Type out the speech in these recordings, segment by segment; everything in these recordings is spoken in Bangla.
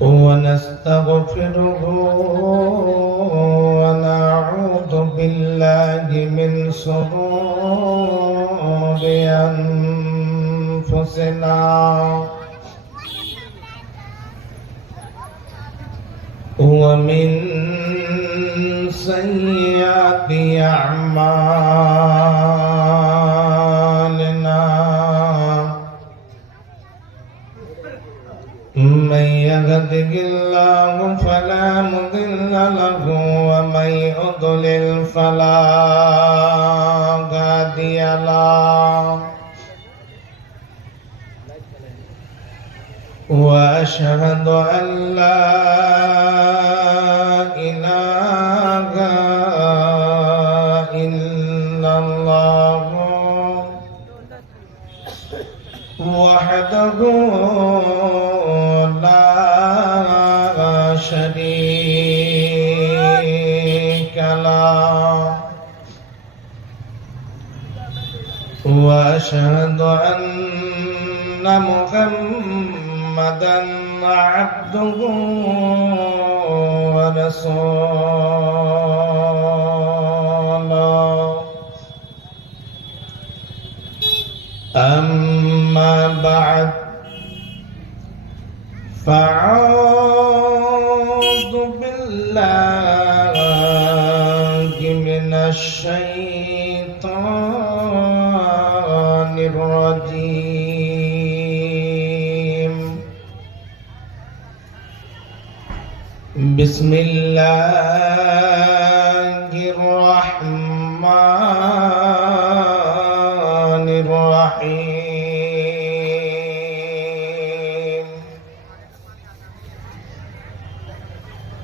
ونستغفره ونعوذ بالله من شرور أنفسنا ومن سيئات أعمالنا من يهده الله فلا مضل له ومن يضلل فلا هادي له وأشهد أن لا إله إلا الله وحده لا شريك له وأشهد أن محمدًا عبده ورسوله أما بعد فأعوذ بالله من الشيطان الرجيم بسم الله الرحمن الرحيم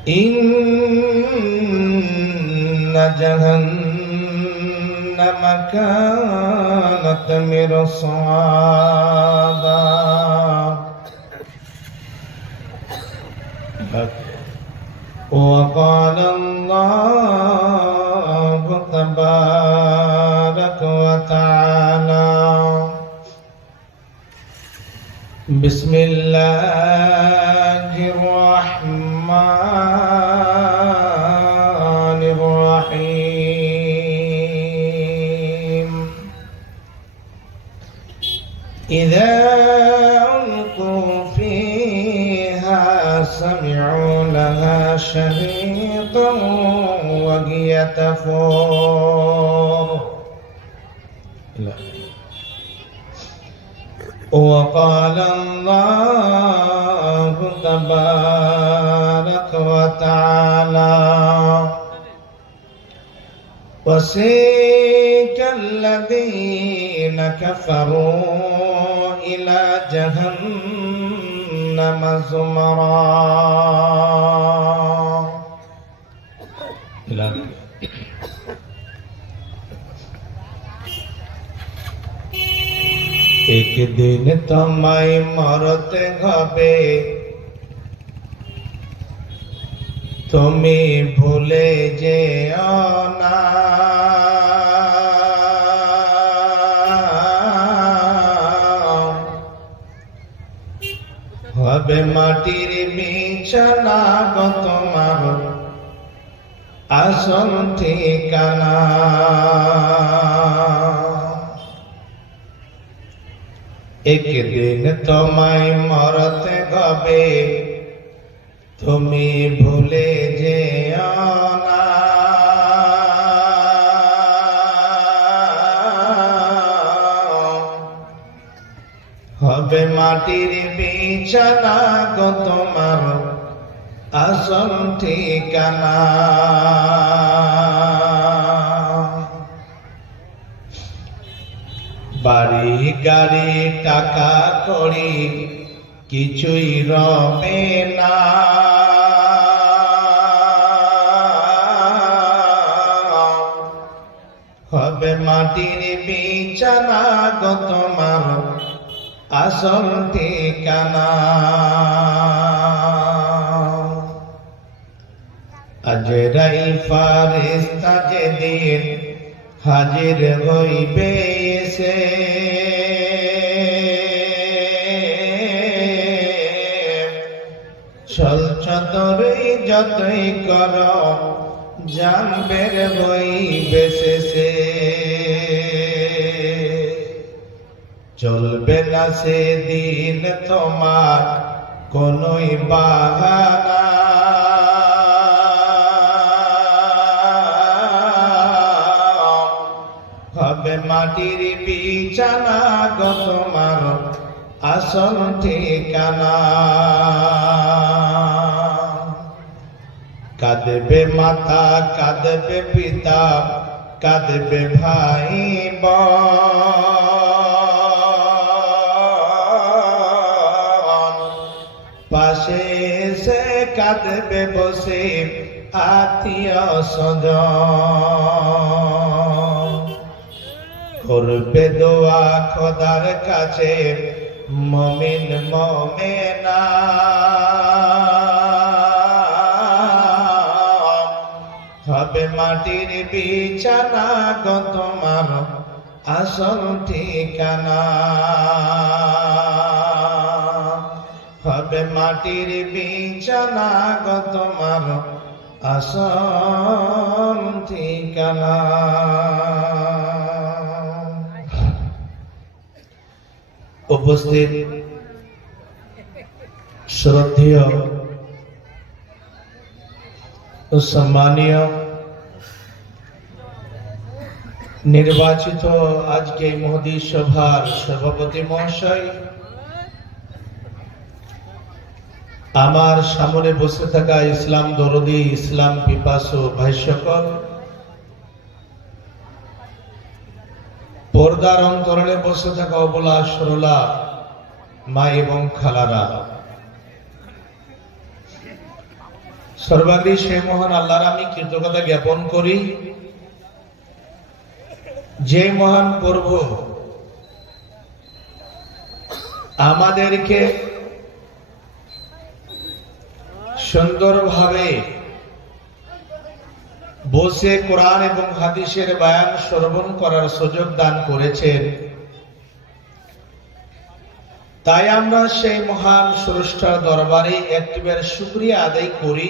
إن جهنم كانت مرصادا وقال الله تبارك وتعالى بسم الله الرحمن الرحيم إذا ألقوا فيها سمعوا لها شهيقا وهي تفور وقال الله تبارك وتعالى وسيق الذين كفروا إلى جهنم زمرا একদিন তোমায় মরতে হবে তুমি ভুলে যেও না হবে মাটির বিছানা গো তোমার আসল ঠিকানা একদিন তোমায় মরতে হবে তুমি ভুলে যেও না হবে মাটির বিছানা গো তোমার আসল ঠিকানা বাড়ি গাড়ি টাকা কড়ি কিছুই রবে না হবে মাটির বিছানা গো তোমার আসল ঠিকানা আজরাইল ফারিস্তা যেদিন হাজির হইবে এসে যতই কর জানবে রে বই বেসেছে চলবে না সেদিন তোমার কোনই বাহানা হবে মাটির বিছানা গো তোমার আসল ঠিকানা কাঁদবে মাতা কাঁদবে পিতা কাঁদবে ভাই বোন পাশে এসে কাঁদবে বসে আত্মীয় স্বজন করবে দোয়া খোদার কাছে মুমিন মুমিনা হবে মাটির বিছানা গো তোমার আসল ঠিকানা হবে মাটির বিছানা গো তোমার আসল ঠিকানা উপস্থিত শ্রদ্ধেয় ও সম্মানীয় নির্বাচিত আজকে মহোদী সভার সভাপতি মহাশয় আমার সামনে বসে থাকা ইসলাম দরদি ইসলাম পিপাসু ভাই সকল পর্দার অন্তরালে বসে থাকা অবলা সরলা মা এবং খালারা সর্বাগ্রী সেই মহান আল্লাহর আমি কৃতজ্ঞতা জ্ঞাপন করি যে মহান প্রভু আমাদেরকে সুন্দরভাবে বসে কোরআন এবং হাদিসের বয়ান শ্রবণ করার সুযোগ দান করেছেন তাই আমরা সেই মহান স্রষ্টার দরবারে একটিবার শুকরিয়া আদায় করি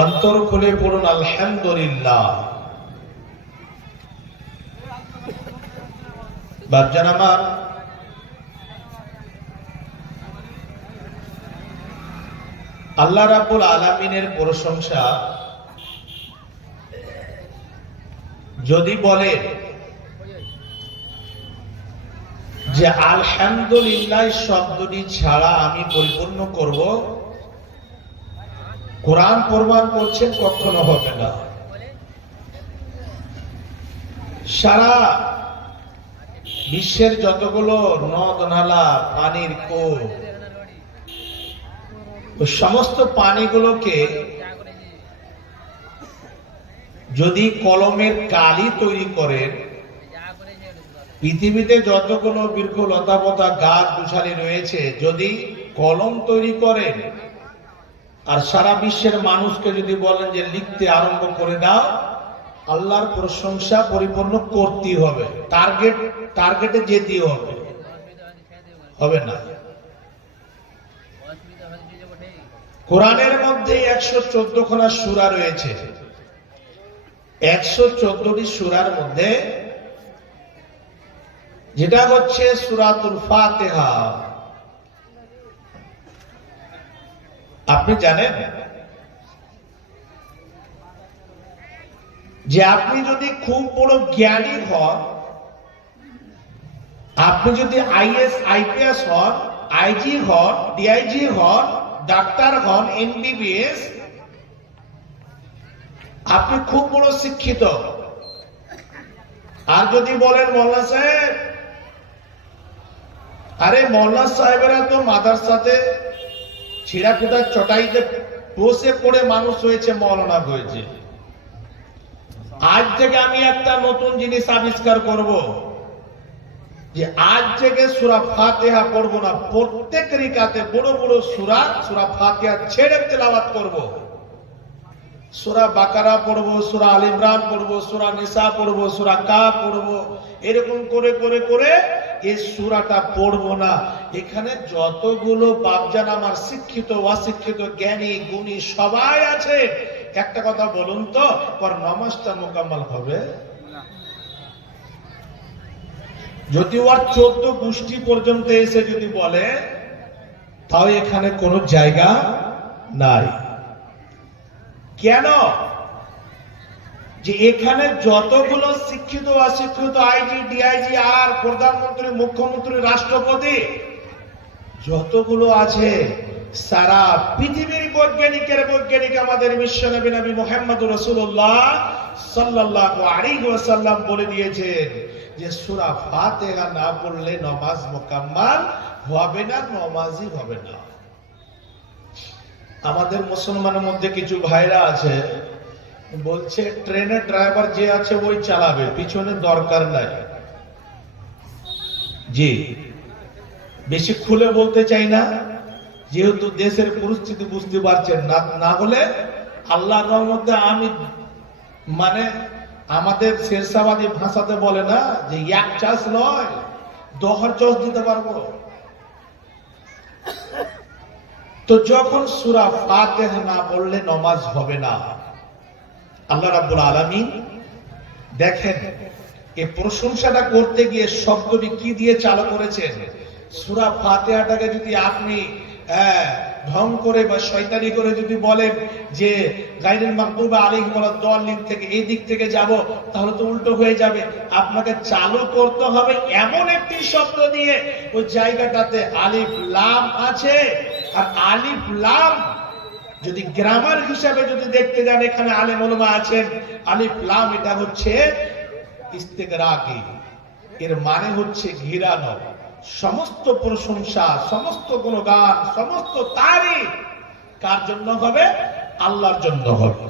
অন্তর খুলে পড়ুন আলহামদুলিল্লাহ বাপজান আমার আল্লাহ রাব্বুল আলামিনের প্রশংসা যদি বলে যে আলহামদুলিল্লাহ শব্দটি ছাড়া আমি পরিপূর্ণ করব কোরআন প্রমাণ করছেন কখনো হবে না সারা বিশ্বের যতগুলো নদ নালা পানির কূপ সমস্ত পানিগুলোকে যদি কলমের কালি তৈরি করেন পৃথিবীতে যতগুলো বৃক্ষ লতাপাতা গাছ গুছালি রয়েছে যদি কলম তৈরি করেন আর সারা বিশ্বের মানুষকে যদি বলেন যে লিখতে আরম্ভ করে দাও আল্লাহর প্রশংসা পরিপূর্ণ করতেই হবে টার্গেটে যেতেই হবে না কোরআনের মধ্যে 114 খানা সূরা রয়েছে 114টি সূরার মধ্যে যেটা হচ্ছে সূরাতুল ফাতিহা আপনি জানেন যে আপনি যদি খুব বড় জ্ঞানী হন আপনি যদি আইএস আইপিএস হন আইজি হন ডিআইজি হন ডাক্তার হন এমবিবিএস আপনি খুব বড় শিক্ষিত আর যদি বলেন মোল্লা সাহেব আরে মোল্লা সাহেবেরা তো মাদ্রাসাতে ছিঁড়া ফুটা চটাইতে বসে পড়ে মানুষ হয়েছে মৌলানা হয়েছে আজ থেকে আমি একটা নতুন জিনিস আবিষ্কার করব যে আজ থেকে সূরা ফাতিহা পড়ব না প্রত্যেক রিকাতে বড় বড় সূরা ফাতিহা ছেড়ে তেলাওয়াত করব সূরা বাকারা পড়ব সূরা আল ইমরান পড়ব সূরা নিসা পড়ব সূরা কাফ পড়ব এরকম করে করে করে এই সূরাটা পড়বো না। এখানে যতগুলো বাপজান আমার শিক্ষিত অশিক্ষিত জ্ঞানী গুণী সবাই আছে, একটা কথা বলুন তো, পর নামাজটা মোকাম্মল হবে? যদি ওর 14 গোষ্ঠী পর্যন্ত এসে যদি বলে, তাও এখানে কোনো জায়গা নাই। কেন? যে এখানে যতগুলো শিক্ষিত অশিক্ষিত আইজি, ডিআইজি, আর প্রধানমন্ত্রী, মুখ্যমন্ত্রী, রাষ্ট্রপতি যতগুলো আছে, সারা পৃথিবীর বৈজ্ঞানিক আমাদের বিশ্বনবী নবী মুহাম্মদুর রাসূলুল্লাহ সাল্লাল্লাহু আলাইহি ওয়াসাল্লাম বলে দিয়েছেন যে সূরা ফাতিহা না পড়লে নামাজ মুকাম্মাল হবে না, নামাজই হবে না। আমাদের মুসলমানের মধ্যে কিছু ভাইরা আছে বলছে ট্রেনের ড্রাইভার যে আছে ওই চালাবে, পিছনে দরকার নাই। জি, বেশি খুলে বলতে চাই না, যেহেতু দেশের পরিস্থিতি বুঝতে পারছেন না হলে আল্লাহর রহমতে আমি মানে আমাদের শেরশাবাদী ভাষাতে বলে না যে এক চাষ নয় 10 চাষ দিতে পারবো। তো যখন সূরা ফাতিহা না পড়লে নামাজ হবে না, আল্লাহ রাব্বুল আলামিন দেখেন এই প্রশংসাটা করতে গিয়ে শব্দটি কি দিয়ে চালু করেছেন। সূরা ফাতিহাটাকে যদি আপনি ঢং করে বা শয়তানি করে যদি বলেন যে গায়রুল মাগদুবি আলাইহিম ওয়ালাদ-দাল্লিন থেকে এই দিক থেকে যাব, তাহলে তো উল্টো হয়ে যাবে। আপনাকে চালু করতে হবে এমন একটি শব্দ দিয়ে ওই জায়গাটাতে আলিফ লাম আছে। আর আলিফ লাম যদি গ্রামার হিসাবে যদি দেখতে যান, এখানে আলেম ওলামা আছেন, আলিফ লাম এটা হচ্ছে ইস্তিগরাকি, এর মানে হচ্ছে ঘিরানো। সমস্ত প্রশংসা, সমস্ত গুণগান, সমস্ত তারিফ কার জন্য হবে? আল্লাহর জন্য হবে।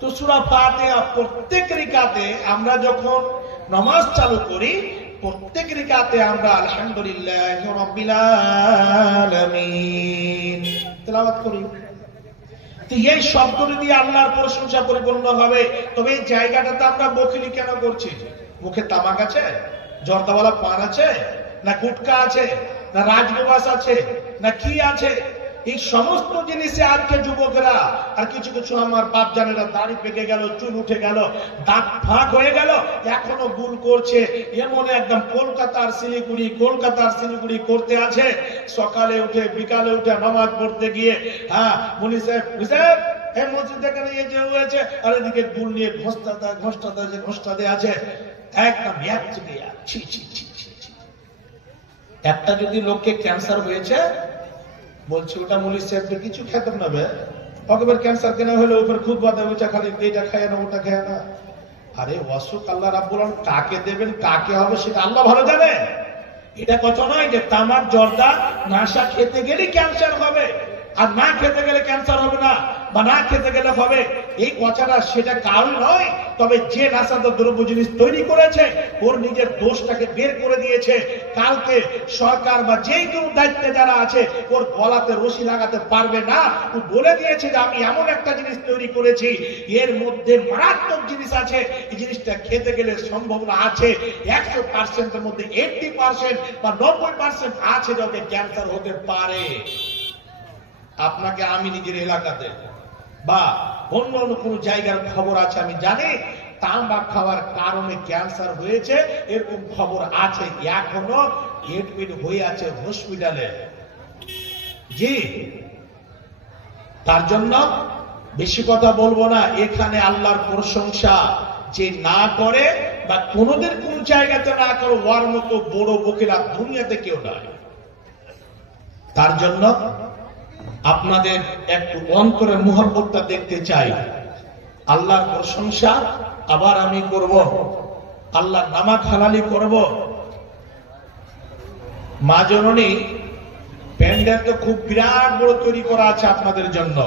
তো সূরা ফাতিহা প্রত্যেক রিকাতে আমরা যখন নামাজ চালু করি, প্রত্যেক রিকাতে আমরা আলহামদুলিল্লাহি রাব্বিল আলামিন তেলাওয়াত করি। তো এই শব্দটি দিয়ে আল্লাহর প্রশংসা পরিপূর্ণ হবে। তবে এই জায়গাটাতে আমরা বকিলি কেন করছি? মুখে তামাক আছে, জর্দাওয়ালা পান আছে, না গুটকা আছে, না রাজনিবাস আছে, না কি আছে? এই সমস্ত জিনিসে আজকে যুবকেরা আর কিছু কিছু আমার বাপ জানেরা দাড়ি পেকে গেল, চুল উঠে গেল, দাঁত ফাঁক হয়ে গেল, এখনো ভুল করছে। এমন একদম কলকাতার শিলিগুড়ি করতে আছে। সকালে উঠে বিকালে উঠে নামাজ পড়তে গিয়ে মুনি সাহেব এই মসজিদে কেন এই যে হয়েছে, আর এদিকে গুল নিয়ে ঘোষটাতে আছে একদম এক থেকে ছি ছি ছি ছি। একটা যদি লোককে ক্যান্সার হয়েছে, বলছে ওটা মুলি সাহেবকে কিছু খেতাম না বে, অকবার ক্যান্সার কেনা হলে ওপর খুদ বাদে ওইটা খালি এইটা খায় না ওটা খায় না। আরে অসুখ আল্লাহ রাব্বুল আলামিন কাকে দেবেন কাকে হবে সেটা আল্লাহ ভালো জানে। এটা কথা নয় যে তামাক জর্দা নাশা খেতে গেলে ক্যান্সার হবে আর না খেতে গেলে ক্যান্সার হবে না, বা না খেতে গেলে হবে, এই কথাটা সেটা কারণ নয়। তবে যে নেশাদার দ্রব্য জিনিস তৈরি করেছে ওর নিজের দোষটাকে বের করে দিয়েছে। কালকে সরকার বা যেই কোনো দায়িত্বে যারা আছে ওর গলাতে রশি লাগাতে পারবে না। ও বলে দিয়েছে যে আমি এমন একটা জিনিস তৈরি করেছি এর মধ্যে মারাত্মক জিনিস আছে, এই জিনিসটা খেতে গেলে সম্ভাবনা আছে 100%-এর মধ্যে 80% বা 90% আছে যাতে ক্যান্সার হতে পারে। আপনাকে আমি নিজের এলাকাতে বা অন্য কোনো জায়গার খবর আছে আমি জানি, তামাক খাওয়ার কারণে ক্যান্সার হয়েছে এরকম খবর আছে, এখনো এডমিট হয়ে আছে হসপিটালে। জি, তার জন্য বেশি কথা বলবো না। এখানে আল্লাহর প্রশংসা যে না করে বা কোনোদের কোন জায়গাতে না করে, ওর মতো বড় বকিরা দুনিয়াতে কেউ নাই। তার জন্য আপনাদের একটু অন্তরের মুহাব্বতটা দেখতে চাই। আল্লাহর প্রশংসা আবার আমি করব, আল্লাহর নামাজ হালালি করব। মা জননী প্যান্ডেল তো খুব বিরাট বড় তৈরি করা আছে আপনাদের জন্য।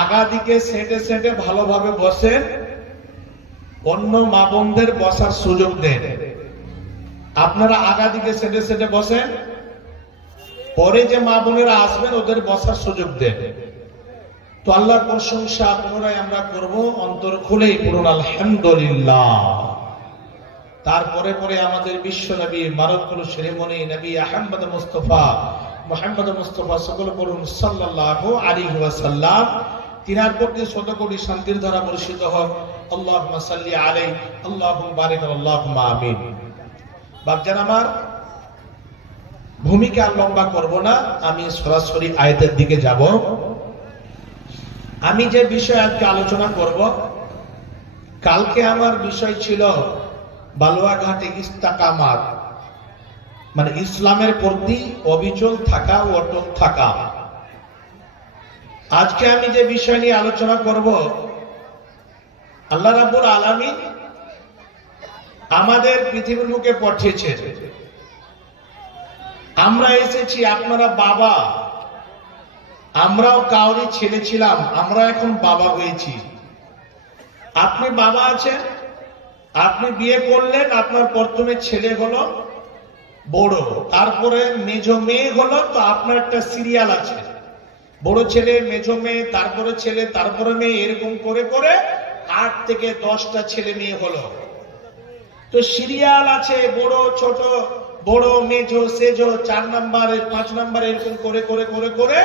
আগা দিকে সেটে সেটে ভালোভাবে বসেন, অন্য মা বোনদের বসার সুযোগ দেন। আপনারা আগা দিকে সেটে সেটে বসেন, পরে যে মা বোনেরা আসবেন ওদের বসার সুযোগ দেন। তো আল্লাহর প্রশংসা পুনরায় আমরা করব অন্তর খুলে পড়ুন আলহামদুলিল্লাহ। তারপরে পরে আমাদের বিশ্ব নবী মারকুল শিরোমণি নবী আহমদ মুস্তফা মুহাম্মদ মুস্তফা সকল বলুন সাল্লাল্লাহু আলাইহি ওয়াসাল্লাম। তিনার প্রতি শত কোটি শান্তির ধারা বর্ষিত হোক। আল্লাহুম্মা সাল্লি আলাইহি আল্লাহুম্মা বারিক আল্লাহুম্মা আমিন। বাপজান আমার, ভূমিকা লম্বা করব না, আমি সরাসরি আয়াতের দিকে যাব। আমি যে বিষয় আজকে আলোচনা করব, কালকে আমার বিষয় ছিল বালুয়াঘাটে ইস্তেকামাত, মানে ইসলামের প্রতি অবিচল থাকা, অটল থাকা। আজকে আমি যে বিষয় নিয়ে আলোচনা করব, আল্লাহ রাব্বুল আলামিন আমাদের পৃথিবীর মুখে পাঠিয়েছেন। আমরা এসেছি, আপনারা বাবা, আমরাও কাউরি ছেলে ছিলাম, আমরা এখন বাবা হয়েছি। আপনি বাবা আছেন, আপনি বিয়ে করলেন, আপনার প্রথমে ছেলে হলো বড়, তারপরে মেজ মেয়ে হলো, তো আপনার একটা সিরিয়াল আছে, বড় ছেলে, মেজ মেয়ে, তারপরে ছেলে, তারপরে মেয়ে, এরকম করে করে 8 থেকে 10টা ছেলে মেয়ে হলো। তো সিরিয়াল আছে, বড় ছোট, বড় মেজ সেজ, 4 নাম্বার 5 নাম্বার, এরকম করে করে করে করে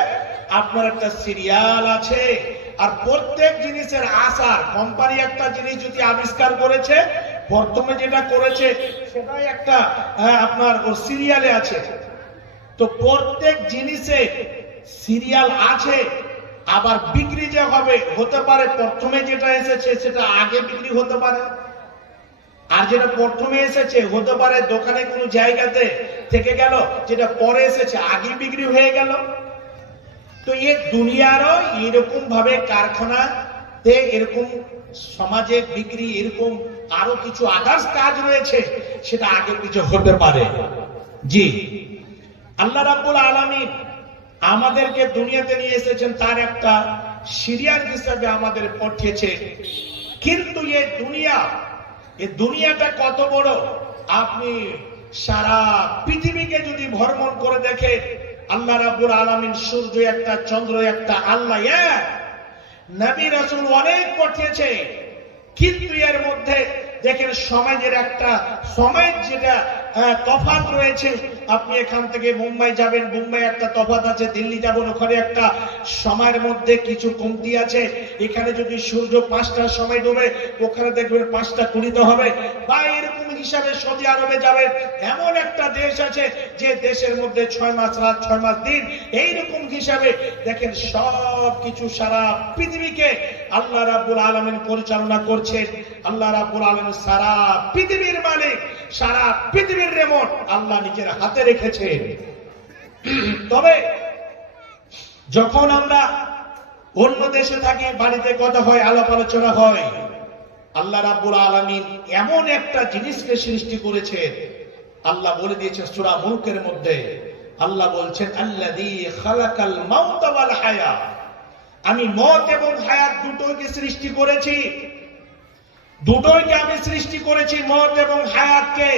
আপনার একটা সিরিয়াল আছে। আর প্রত্যেক জিনিসের আসার, কোম্পানি একটা জিনিস যদি আবিষ্কার করেছে, প্রথমে যেটা করেছে সেটাই একটা আপনার সিরিয়ালে আছে। তো প্রত্যেক জিনিসে সিরিয়াল আছে। আবার বিক্রি যে হবে, হতে পারে প্রথমে যেটা এসেছে সেটা আগে বিক্রি হতে পারে, আর যেটা প্রথমে এসেছে হতে পারে দোকানে কোনো জায়গাতে থেকে গেল, যেটা পরে এসেছে আগে বিক্রি হয়ে গেল। তো এই দুনিয়ারও এরকম ভাবে কারখানাতে এরকম সমাজে বিক্রি, এরকম আরো কিছু আদার্স কাজ রয়েছে, সেটা আগে কিছু হতে পারে। জি, আল্লাহ রাব্বুল আলামিন আমাদেরকে দুনিয়াতে নিয়ে এসেছেন, তার একটা সিরিয়াল হিসাবে আমাদের পাঠিয়েছে। কিন্তু এই দুনিয়াটা কত বড়, আপনি সারা পৃথিবীকে যদি ভ্রমণ করে দেখেন, আল্লাহ রাব্বুল আলামিন সূর্য একটা, চন্দ্র একটা, আল্লাহ এক, নবী রাসূল অনেক পাঠিয়েছে। কিন্তু এর মধ্যে দেখেন সমাজের একটা, সমাজ যেটা তফাৎ রয়েছে। আপনি এখান থেকে মুম্বাই যাবেন, মুম্বাই একটা তফাৎ আছে, দিল্লি যাবেন, ওখানে একটা সময়ের মধ্যে কিছু কমতি আছে। এখানে যদি সূর্য 5টার সময় ডুবে, ওখানে দেখবেন 5:20 হবে, বা এরকম হিসাবে সৌদি আরবে যাবেন, এমন একটা দেশ আছে যে দেশের মধ্যে 6 মাস রাত 6 মাস দিন, এইরকম হিসাবে দেখেন সব কিছু সারা পৃথিবীকে আল্লাহ রাব্বুল আলামিন পরিচালনা করছেন। আল্লাহ রাব্বুল আলামিন সারা পৃথিবীর মালিক, সারা পৃথিবীর রিমোট আল্লাহ নিজের হাতে রেখেছেন। তবে যখন আমরা অন্য দেশে থাকি, বাড়িতে কথা হয়, আলাপ আলোচনা হয়, আল্লাহ রাব্বুল আলামিন এমন একটা জিনিসকে সৃষ্টি করেছেন। আল্লাহ বলে দিয়েছেন সূরা মুলকের মধ্যে, আল্লাহ বলছেন আল্লাযী খালাকাল মাউতা ওয়াল হায়া, আমি মত এবং হায়াত দুটোকে সৃষ্টি করেছি। দুটোকে আমি সৃষ্টি করেছি, মত এবং হায়াতকে।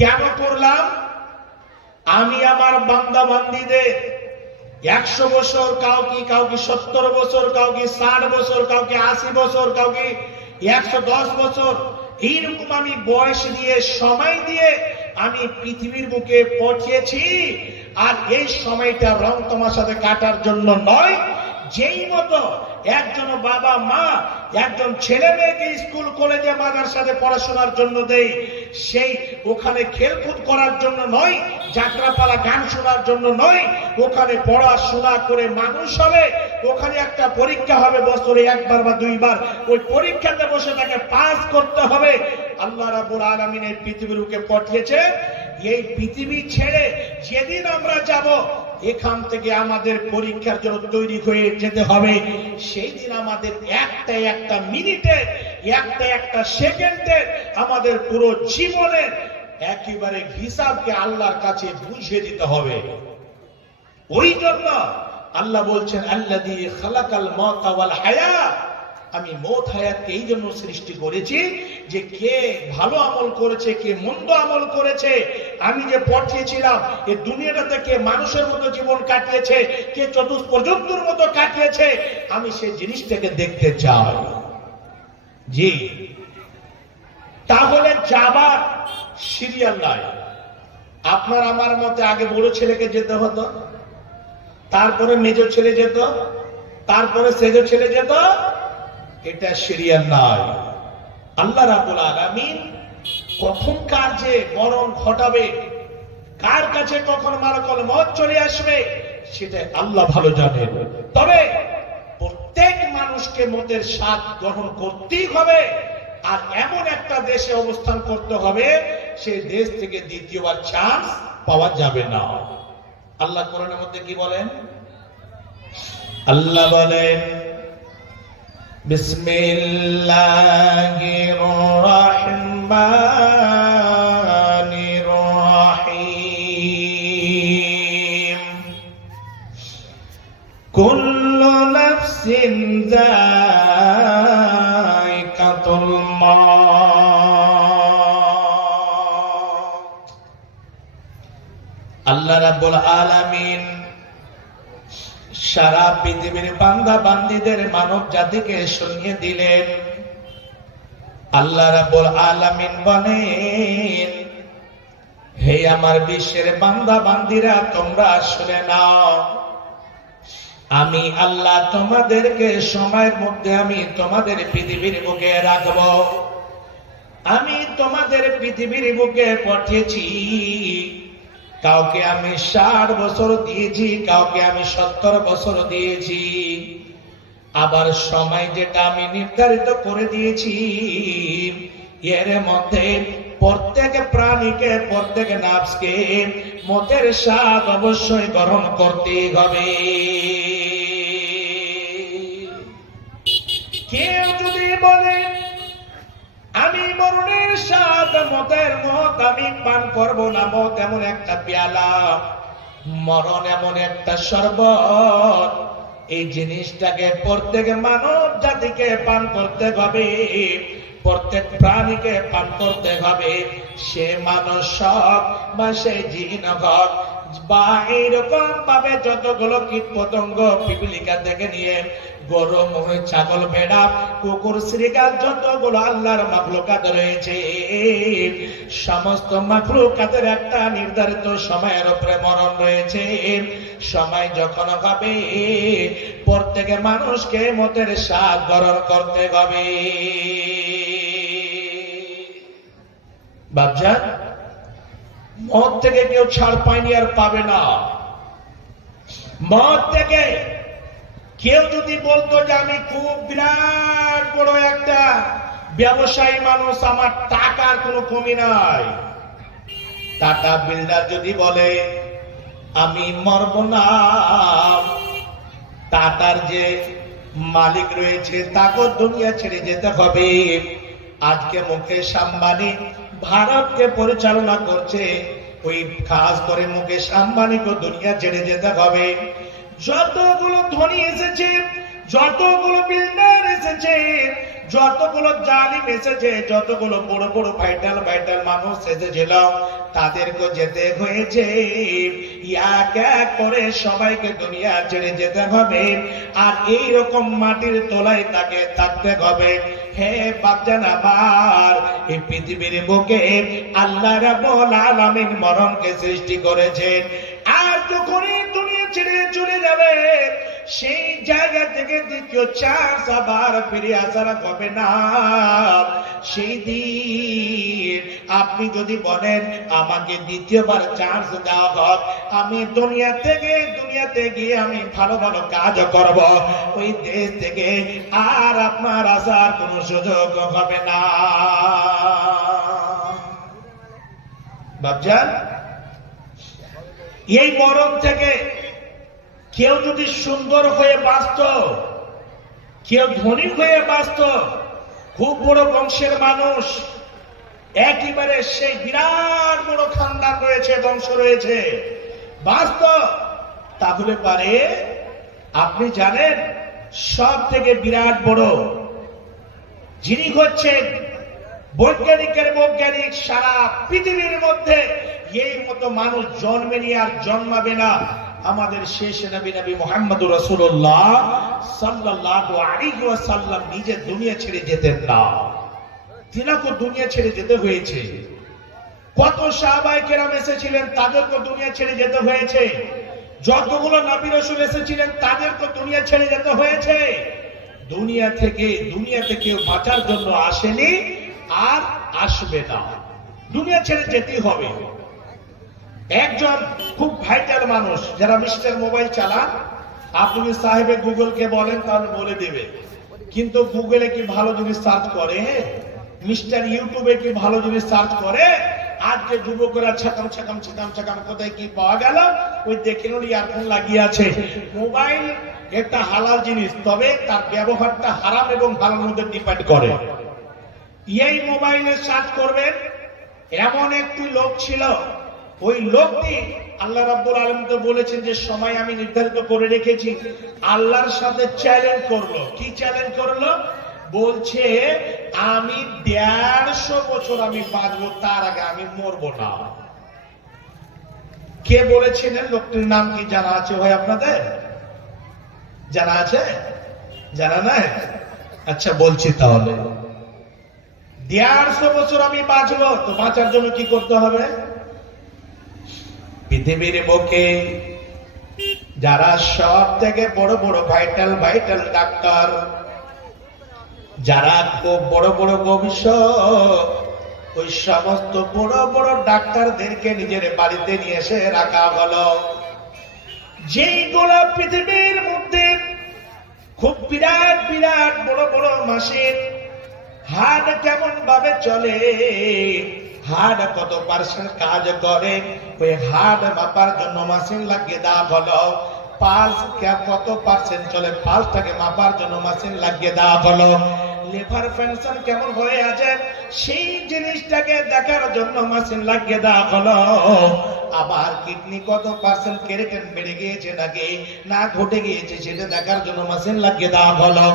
কেন করলাম? আমি আমার বান্দা বান্দীদের 100 বছর, কাউকে 70 বছর, কাউকে 60 বছর, কাউকে 80 বছর, কাউকে 110 বছর, এইরকম আমি বয়স দিয়ে, সময় দিয়ে আমি পৃথিবীর বুকে পাঠিয়েছি। আর এই সময়টা রং তামাশাতে কাটার জন্য নয়। যেই মতো একজন বাবা মা একজন ছেলে মেয়েকে স্কুল কলেজে মাদ্রাসাতে পড়াশোনার জন্য দেয়, সেই ওখানে খেলকুদ করার জন্য নয়, যাত্রাপালা গান শোনার জন্য নয়, ওখানে পড়াশোনা করে মানুষ হবে। ওখানে একটা পরীক্ষা হবে বছরে 1বার বা 2বার, ওই পরীক্ষাতে বসে তাকে পাস করতে হবে। আল্লাহ রাব্বুল আলামিন এই পৃথিবীর বুকে পাঠিয়েছে। এই পৃথিবী ছেড়ে যেদিন আমরা যাব, এখান থেকে আমাদের পরীক্ষার জন্য তৈরি হয়ে যেতে হবে। সেই দিন আমাদের একটা মিনিটে, একটা সেকেন্ডে আমাদের পুরো জীবনের একেবারে হিসাবকে আল্লাহর কাছে বুঝিয়ে দিতে হবে। ওই জন্য আল্লাহ বলছেন আল্লাযী খালাকাল মাউতা ওয়াল হায়াত, আমি মত হায়াতকে এই জন্য সৃষ্টি করেছি যে কে ভালো আমল করেছে, কে মন্দ আমল করেছে। আমি যে পাঠিয়েছিলাম এই দুনিয়াটাতে কে মানুষের মতো জীবন কাটিয়েছে, কে চতুষ্পর্যন্তর মতো কাটিয়েছে, আমি সেই জিনিসটাকে দেখতে চাই। জি, তাহলে যাবার সিরিয়াল নাই। আপনার আমার মতে আগে বড় ছেলেকে যেতে হতো, তারপরে মেজর ছেলে যেত, তারপরে সেজো ছেলে যেত। এটা সিরিয়াল নাই। আল্লাহ রাব্বুল আলামিন কখন কার যে মরণ ঘটাবে, কার কাছে কখন মালাকুল মউত চলে আসবে, সেটা আল্লাহ ভালো জানেন। তবে প্রত্যেক মানুষকে মতের স্বাদ গ্রহণ করতেই হবে, আর এমন একটা দেশে অবস্থান করতে হবে সেই দেশ থেকে দ্বিতীয়বার চান্স পাওয়া যাবে না। আল্লাহ কোরআনের মধ্যে কি বলেন? আল্লাহ বলেন বিসমিল্লাহির রাহমানির রাহিম কুল্লু নাফসিন যায়কাতুল মাউত। আল্লাহ রাব্বুল আলামিন সারা পৃথিবীর বান্দা বান্দীদের মানব জাতিকে শুনিয়ে দিলেন। আল্লাহ রাব্বুল আলামিন বলেন, হে আমার বিশ্বের বান্দা বান্দীরা, তোমরা শুনে নাও, আমি আল্লাহ তোমাদেরকে সময়ের মধ্যে আমি তোমাদের পৃথিবীর বুকে রাখব। আমি তোমাদের পৃথিবীর বুকে পাঠিয়েছি। কাউকে আমি 60 বছর দিয়েছি, কাউকে আমি 70 বছর দিয়েছি। আবার সময় যেটা আমি নির্ধারিত করে দিয়েছি, এর মধ্যে প্রত্যেক প্রাণীকে, প্রত্যেক নাফসকে মতের স্বাদ অবশ্যই গ্রহণ করতে হবে। কেউ যদি বলে আমি মরণের স্বাদ, মতের মত আমি পান করব না, মত এমন একটা পেয়ালা, মরণ এমন একটা শরবত, এই জিনিসটাকে প্রত্যেক মানব জাতিকে পান করতে হবে, প্রত্যেক প্রাণীকে পান করতে হবে। সে মানুষ হোক বা সে জিন হোক বা এইরকম ভাবে যতগুলো কীট পতঙ্গ পিপিলিকা থেকে নিয়ে গরু, মহিষ, ছাগল, ভেড়া, কুকুর, শ্রীগাল, যতগুলো আল্লাহর মাখলুকাত রয়েছে, সমস্ত মাখলুকাতের একটা নির্ধারিত সময়ের উপরে মরণ রয়েছে। সময় যখন হবে প্রত্যেক মানুষকে মতের স্বাদ গ্রহণ করতে হবে। বাপজান, মদ থেকে কেউ ছাড় পায়নি আর পাবে না। মদ থেকে কেউ যদি বলতো যে আমি খুব বিরাট বড় একটা ব্যবসায়ী মানুষ, আমার টাকার কোনো কমি নাই, টাটা বিল্ডার যদি বলে আমি মরব না, টাটার যে মালিক রয়েছে তাকে দুনিয়া ছেড়ে যেতে হবে। আজকে মুকেশ আম্বানি ভারতকে পরিচালনা করছে, ওই খাস করে মুকেশ আম্বানিকে দুনিয়া ছেড়ে যেতে হবে। যতগুলো ধনী এসেছে, যতগুলো বিল্ডার এসেছে, যতগুলো জালিম এসেছে, যতগুলো বড় বড় ভাইটাল ভাইটাল মানুষ এসেছিল, তাদেরকে যেতে হয়েছে। এক এক করে সবাইকে দুনিয়া ছেড়ে যেতে হবে, আর এইরকম মাটির তলায় তাকে থাকতে হবে। হে বাপজান আমার, এই পৃথিবীর বুকে আল্লাহ রাব্বুল আলামিন মরণকে সৃষ্টি করেছেন। আর যখনই দুনিয়া ছেড়ে চলে যাবে, সেই জায়গা থেকে দ্বিতীয় চান্স আবার ফিরে আসার হবে না। সেই দিন আপনি যদি বলেন আমাকে দ্বিতীয়বার চান্স দেওয়া হোক, আমি দুনিয়াতে গিয়ে আমি ভালো ভালো কাজ করব, ওই দেশ থেকে আর আপনার আসার কোনো সুযোগ হবে না। বাপজান, এই মরণ থেকে কেউ যদি সুন্দর হয়ে বাঁচত, কেউ ধনী হয়ে বাঁচত, খুব বড় বংশের মানুষ, একেবারে সেই বিরাট বড় খানদান রয়েছে, বংশ রয়েছে, বাঁচত, তাহলে পারে আপনি জানেন সব থেকে বিরাট বড় যিনি হচ্ছেন বৈজ্ঞানিকের বৈজ্ঞানিক, সারা পৃথিবীর মধ্যে এই মতো মানুষ জন্মেনি আর জন্মাবে না। আমাদের শেষ নবী মুহাম্মদুর রাসূলুল্লাহ সাল্লাল্লাহু আলাইহি ওয়াসাল্লাম নিজে দুনিয়া ছেড়ে যেতেন না। তিনাকে দুনিয়া ছেড়ে যেতে হয়েছে। কত সাহাবায়ে কেরাম এসেছিলেন, তাদেরকে দুনিয়া ছেড়ে যেতে হয়েছে। যতগুলো নবী রাসূল এসেছিলেন, তাদেরকে দুনিয়া ছেড়ে যেতে হয়েছে। দুনিয়াতে কেউ বাঁচার জন্য আসেনি আর আসবে না, দুনিয়া ছেড়ে যেতেই হবে। একজন খুব ভাইটাল মানুষ, যারা মিস্টার মোবাইল চালান, আপনি সাহেবে গুগলকে বলেন তাহলে বলে দেবে, কিন্তু গুগলে কি ভালো জিনিস সার্চ করে? মিস্টার ইউটিউবে কি ভালো জিনিস সার্চ করে? আজকে যুবকরা ছাকাম ছাকাম ছাকাম ছাকাম কোথায় কি পাওয়া গেল, ওই দেখে নিন ইয়ারফোন লাগিয়ে আছে। মোবাইল একটা হালাল জিনিস, তবে তার ব্যবহারটা হারাম এবং হালাল মধ্যে ডিপেন্ড করে। এই মোবাইলে সার্চ করবেন, এমন একটি লোক ছিল, ওই লোকটি আল্লাহ রাব্বুল আলামিন তো বলেছেন যে সময় আমি নির্ধারিত করে রেখেছি, আল্লাহর সাথে চ্যালেঞ্জ করলো। কি চ্যালেঞ্জ করলো? বলছে আমি 150 বছর আমি বাঁচবো, তার আগে আমি মরবো না। কে বলেছিলেন? লোকটির নাম কি জানা আছে ভাই আপনাদের? জানা আছে? জানা নাই? আচ্ছা বলছি তাহলে, 150 বছর আমি বাঁচবো, তো বাঁচার জন্য কি করতে হবে? পৃথিবীর বুকে যারা সব থেকে বড় বড় ভাইটাল ডাক্তার, যারা খুব বড় বড় গবেষক, ওই সমস্ত বড় বড় ডাক্তারদেরকে নিজের বাড়িতে নিয়ে এসে রাখা হলো। যেইগুলো পৃথিবীর মধ্যে খুব বিরাট বিরাট বড় বড় মেশিন, হার্ট কেমন ভাবে চলে, হার্ট কত পার্সেন্ট কাজ করে, ওই হার্ট মাপার জন্য মেশিন লাগিয়ে দেওয়া হলো। পালস কত পার্সেন্ট চলে, পালসটাকে মাপার জন্য মেশিন লাগিয়ে দেওয়া হলো। লিভার ফাংশন কেমন হয়ে আছে, সেই জিনিসটাকে দেখার জন্য মেশিন লাগিয়ে দেওয়া হলো। আবার কিডনি কত পার্সেন্ট কেরেটেন বেড়ে গিয়েছে নাকি না ঘটে গিয়েছে, সেটা দেখার জন্য মেশিন লাগিয়ে দেওয়া হলো।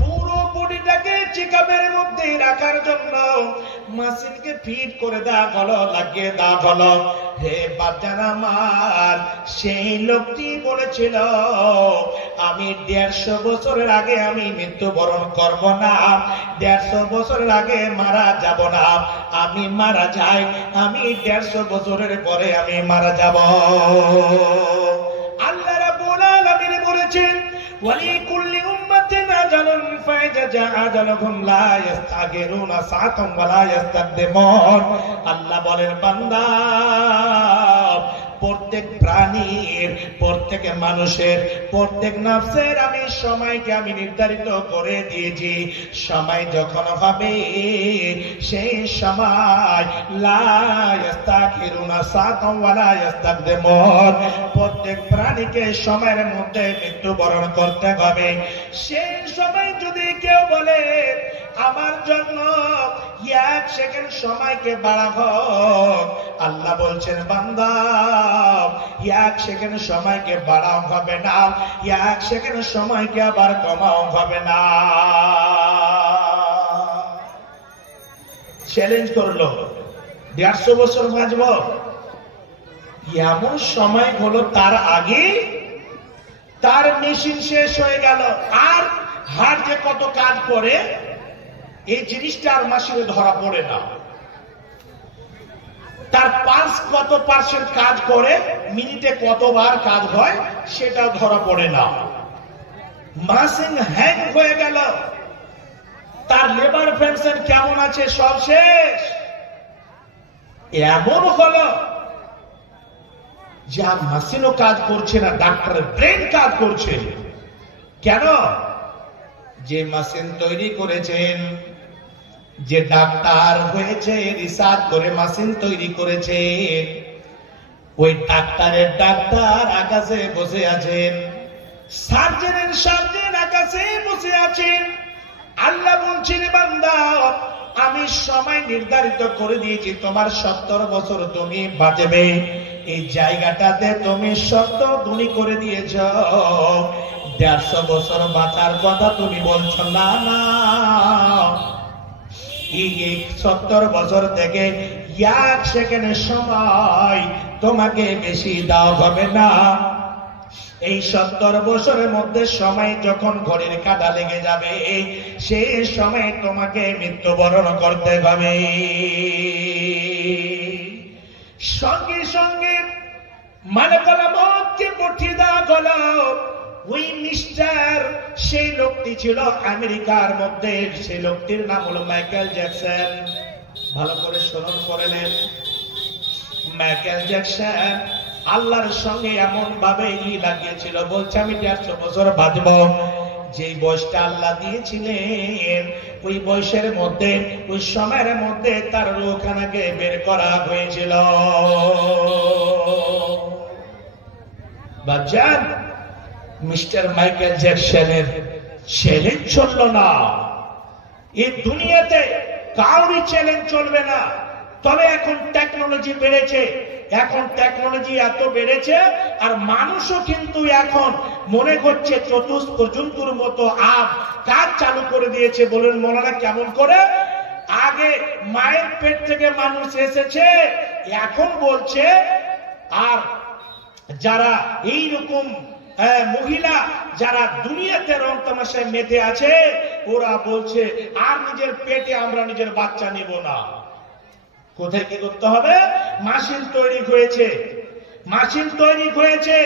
পুরো বডিটাকে চেকআপের মধ্যে রাখার জন্য মেশিনকে ফিট করে দেওয়া হলো, লাগিয়ে দেওয়া হলো। হে বাচ্চারা আমার, সেই লোকটি বলেছিল আমি 150 বছরের আগে আমি মৃত্যুবরণ করব না, 150 বছরের আগে মারা যাব না। আমি মারা যাই, আমি 150 বছরের পরে আমি মারা যাব। আল্লাহ রাব্বুল আলামিন বলেছেন ওয়ালিকুল্লি উম্মাতিন আজালুন ফাইজা জা আজালুহুম লা ইস্তাগিরুনা সাআতাম ওয়া লা ইস্তাকদিমুন। আল্লাহ বলেন বান্দা, প্রত্যেক প্রাণীর, প্রত্যেক মানুষের, প্রত্যেক নফসের আমি সময়কে আমি নির্ধারিত করে দিয়েছি। সময় যখন হবে সেই সময় লা ইস্তাগিরুনা সাআতাম ওয়া লা ইস্তাকদিমুন, প্রত্যেক প্রাণীকে সময়ের মধ্যে মৃত্যুবরণ করতে হবে। সেই সময় যদি কেউ বলে আমার জন্য 1 সেকেন্ড সময়কে বাড়াবো, আল্লাহ বলছেন বান্দা 1 সেকেন্ড সময়কে বাড়াও হবে না, 1 সেকেন্ড সময়কে আবার কমাও হবে না। চ্যালেঞ্জ করলো 150 বছর বাঁচবো, এমন সময় হলো তার আগে তার মেশিন শেষ হয়ে গেল। আর হার্ট যে কত কাজ করে এই জিনিসটা আর মেশিনে ধরা পড়ে না। তার পালস কত পার্সেন্ট কাজ করে, মিনিটে কতবার কাজ হয় সেটাও ধরা পড়ে না। মেশিন হ্যাং হয়ে গেল, তার লিভার ফাংশন কেমন আছে সব শেষ। এমন হলো যে আর মেশিনও কাজ করছে না, ডাক্তারের ব্রেন কাজ করছে। কেন? যে মেশিন তৈরি করেছেন, যে ডাক্তার হয়েছে, রিসার্চ করে মেশিন তৈরি করেছে, ওই ডাক্তারের ডাক্তার আকাশে বসে আছেন, সার্জনের সার্জন আকাশে বসে আছেন। আল্লাহ বলছেন বান্দা আমি সময় নির্ধারিত করে দিয়েছি, তোমার 70 বছর তুমি বাঁচবে। এই জায়গাটাতে তুমি 70 দুনি করে দিয়েছ, 150 বছর বাঁচার কথা তুমি বলছো না। না, এই 70 বছর থেকে 1 সেকেন্ডের সময় তোমাকে বেশি দেওয়া হবে না। এই 70 বছরের মধ্যে সময় যখন ঘড়ির কাঁটা লেগে যাবে, সেই সময় তোমাকে মৃত্যুবরণ করতে হবে। সঙ্গে সঙ্গে মালাকুল মউতকে পাঠিয়ে দেওয়া হলো। ওই মিস্টার, সেই লোকটি ছিল আমেরিকার মধ্যে, সেই লোকটির নাম হলো মাইকেল জ্যাকসন। ভালো করে স্মরণ করলেন, মাইকেল জ্যাকসন আল্লাহর সঙ্গে এমন ভাবে লাগিয়েছিল, বলছে আমি 150 বছর বাঁচব। যে বয়সটা আল্লাহ দিয়েছিলেন, ওই বয়সের মধ্যে, ওই সময়ের মধ্যে তার রূহখানাকে বের করা হয়েছিল। বাজান, মিস্টার মাইকেল জ্যাকসনের চ্যালেঞ্জ চলল না। এই দুনিয়াতে কাউরি চ্যালেঞ্জ চলবে না। তবে এখন টেকনোলজি বেড়েছে, এখন টেকনোলজি এত বেড়েছে, আর মানুষও কিন্তু এখন মনে করছে চতুষ্প জন্তুর মতো কাজ চালু করে দিয়েছে। বলুন মৌলানা, কেমন করে? আগে মায়ের পেট থেকে মানুষ এসেছে, এখন বলছে। আর যারা এইরকম মহিলা যারা দুনিয়াতে রং তামাশায় মেতে আছে, ওরা বলছে আর নিজের পেটে আমরা নিজের বাচ্চা নেব না। কোথায় কি করতে হবে? মেশিন তৈরি হয়েছে, মেশিন তৈরি হয়েছে।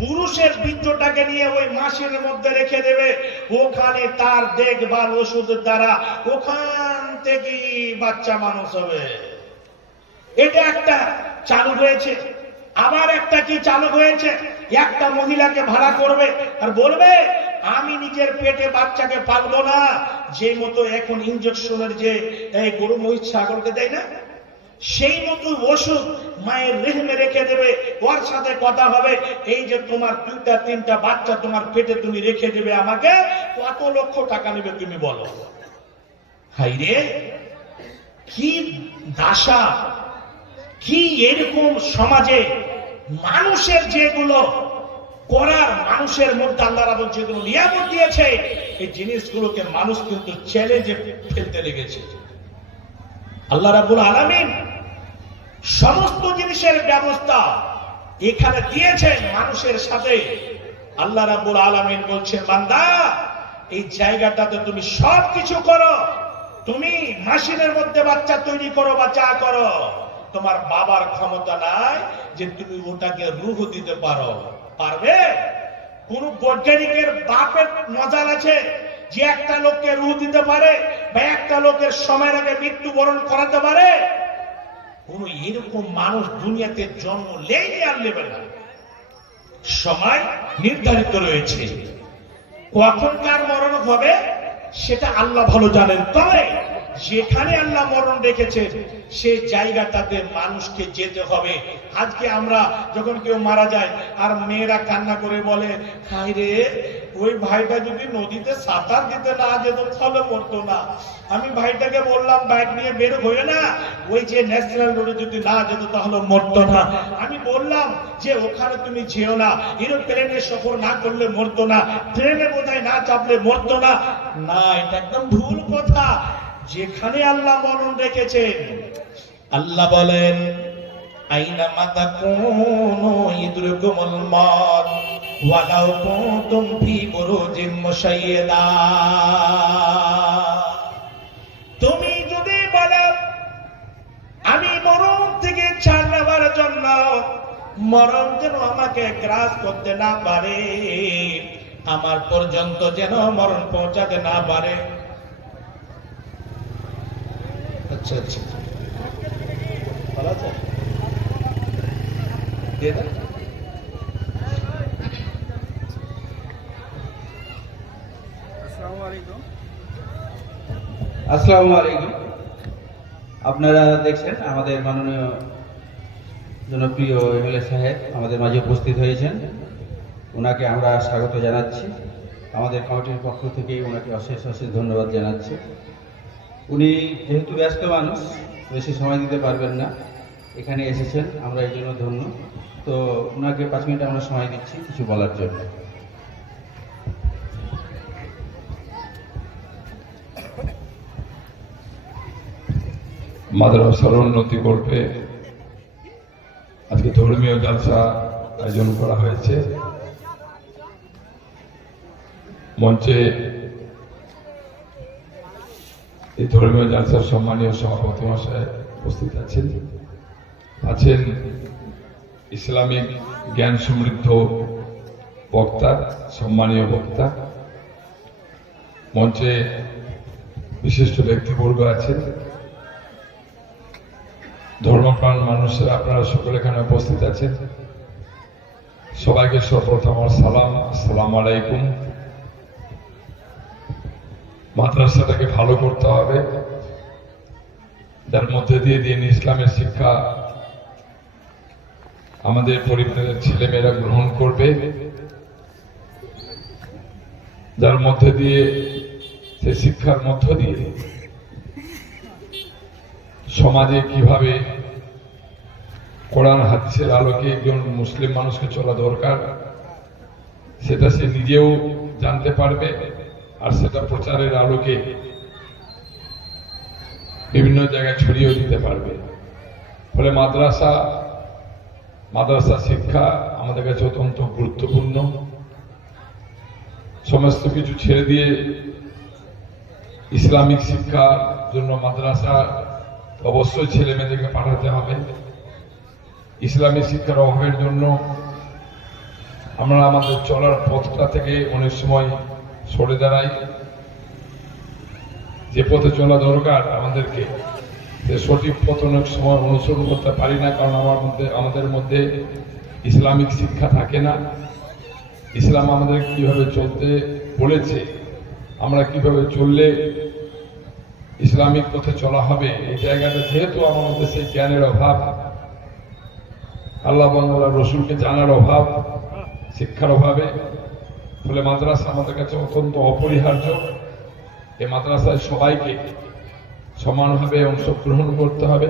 পুরুষের বীর্যটাকে নিয়ে ওই মেশিনের মধ্যে রেখে দেবে, ওখানে তার দেখভাল ওষুধের দ্বারা ওখান থেকে বাচ্চা মানুষ হবে। এটা একটা চালু হয়েছে। আবার একটা কি চালু হয়েছে, একটা মহিলাকে ভাড়া করবে আর বলবে আমি নিজের পেটে বাচ্চাকে পালবো না। যে মতো এখন ইনজেকশনের যে গরু মহিষ ছাগলকে দেয় না, সেই মতো ওষুধ মায়ের রেহমে রেখে দেবে। ওর সাথে কথা হবে, এই যে তোমার 2-3টা বাচ্চা তোমার পেটে তুমি রেখে দেবে, আমাকে কত লক্ষ টাকা নেবে তুমি বলো। হাইরে, কি দাসা, কি এরকম সমাজে মানুষের যেগুলো করার, মানুষের মধ্যে আল্লাহ রাব্বুল যেগুলো নিয়ামত দিয়েছে, এই জিনিসগুলোকে মানুষ কিন্তু চ্যালেঞ্জে ফেলতে লেগেছে। আল্লাহ রাব্বুল আলামিন সমস্ত জিনিসের ব্যবস্থা এখানে দিয়েছেন মানুষের সাথে। আল্লাহ রাব্বুল আলামিন বলছেন, বান্দা এই জায়গাটাতে তুমি সব কিছু করো, তুমি মেশিনের মধ্যে বাচ্চা তৈরি করো বা যা করো, তোমার বাবার ক্ষমতা নাই যে তুমি ওটাকে রূহ দিতে পারো। পারবে? কোন বৈজ্ঞানিকের বাপের নজর আছে যে একটা লোককে রূহ দিতে পারে বা একটা লোকের সময়ের আগে মৃত্যুবরণ করাতে পারে? কোন এরকম মানুষ দুনিয়াতে জন্ম লেই আর নেবে না। সময় নির্ধারিত রয়েছে, কখন কার মরণ হবে সেটা আল্লাহ ভালো জানেন। তবে যেখানে আল্লাহ মরণ রেখেছেন সেই জায়গাটাতে মানুষকে যেতে হবে। আজকে আমরা যখন কেউ মারা যায় আর মেয়েরা কান্না করে বলে, হায় রে, ওই ভাইটা যদি নদীতে সাঁতার দিতে না যেত তাহলে মরতো না। আমি ভাইটাকে বললাম বাইক নিয়ে বের হয়ে না, ওই যে ন্যাশনাল রোডে যদি না যেত তাহলে মরতো না। আমি বললাম যে ওখানে তুমি যেও না, এরোপ্লেনে সফর না করলে মরতো না, ট্রেনে বোধহয় না চাপলে মরতো না। না, এটা একদম ভুল কথা। যেখানে আল্লাহ মরণ রেখেছেন, আল্লাহ বলেন আইনা মাতাকুনু ইদরুকুমুল মাউত ওয়ালাউ কুনতুম ফি বুরুজিন মুশাইয়াদা। তুমি যদি বলো আমি মরণ থেকে ছাড় নেবার জন্য, মরণ যেন আমাকে গ্রাস করতে না পারে, আমার পর্যন্ত যেন মরণ পৌঁছাতে না পারে। আচ্ছা আচ্ছা, ভালো আছে। আসসালামু আলাইকুম। আপনারা দেখছেন আমাদের মাননীয় জনপ্রিয় এমএলএ সাহেব আমাদের মাঝে উপস্থিত হয়েছেন। ওনাকে আমরা স্বাগত জানাচ্ছি। আমাদের কমিটির পক্ষ থেকে ওনাকে অশেষ অশেষ ধন্যবাদ জানাচ্ছি। উনি যেহেতু ব্যস্ত মানুষ, বেশি সময় দিতে পারবেন না, এখানে এসেছেন, আমরা এই জন্য ধন্য। তো ওনাকে 5 মিনিট আমরা সময় দিচ্ছি কিছু বলার জন্য। মাদ্রাসার উন্নতি করতে আজকে ধর্মীয় জলসা আয়োজন করা হয়েছে। মঞ্চে এই ধর্মীয় জালসার সম্মানীয় সভাপতি মহাশয় উপস্থিত আছেন ইসলামিক জ্ঞান সমৃদ্ধ বক্তা, সম্মানীয় বক্তা, মঞ্চে বিশিষ্ট ব্যক্তিবর্গ আছেন, ধর্মপ্রাণ মানুষেরা আপনারা সকলে এখানে উপস্থিত আছেন। সবাইকে সর্বপ্রথম আমার সালাম, আসসালামু আলাইকুম। মাদ্রাসাটাকে ভালো করতে হবে, যার মধ্যে দিয়ে দিন ইসলামের শিক্ষা আমাদের পরিবারের ছেলেমেয়েরা গ্রহণ করবে, যার মধ্যে দিয়ে সে শিক্ষার মধ্য দিয়ে সমাজে কিভাবে কোরআন হাদিসের আলোকে একজন মুসলিম মানুষকে চলা দরকার সেটা সে নিজেও জানতে পারবে, আর সেটা প্রচারের আলোকে বিভিন্ন জায়গায় ছড়িয়েও দিতে পারবে। ফলে মাদ্রাসা শিক্ষা আমাদের কাছে অত্যন্ত গুরুত্বপূর্ণ। সমস্ত কিছু ছেড়ে দিয়ে ইসলামিক শিক্ষার জন্য মাদ্রাসা অবশ্যই ছেলে মেয়েদেরকে পাঠাতে হবে। ইসলামিক শিক্ষার অভাবের জন্য আমরা আমাদের চলার পথটা থেকে অনেক সময় সরে দাঁড়াই। যে পথে চলা দরকার আমাদেরকে, সে সঠিক পথ অনেক সময় অনুসরণ করতে পারি না, কারণ আমাদের মধ্যে ইসলামিক শিক্ষা থাকে না। ইসলাম আমাদের কিভাবে চলতে বলেছে, আমরা কিভাবে চললে ইসলামিক পথে চলা হবে, এই জায়গাটা যেহেতু আমার মধ্যে সেই জ্ঞানের অভাব, আল্লাহ বান্দা রসুলকে জানার অভাব, শিক্ষার অভাবে, ফলে মাদ্রাসা আমাদের কাছে অত্যন্ত অপরিহার্য। এই মাদ্রাসায় সবাইকে সমানভাবে অংশগ্রহণ করতে হবে।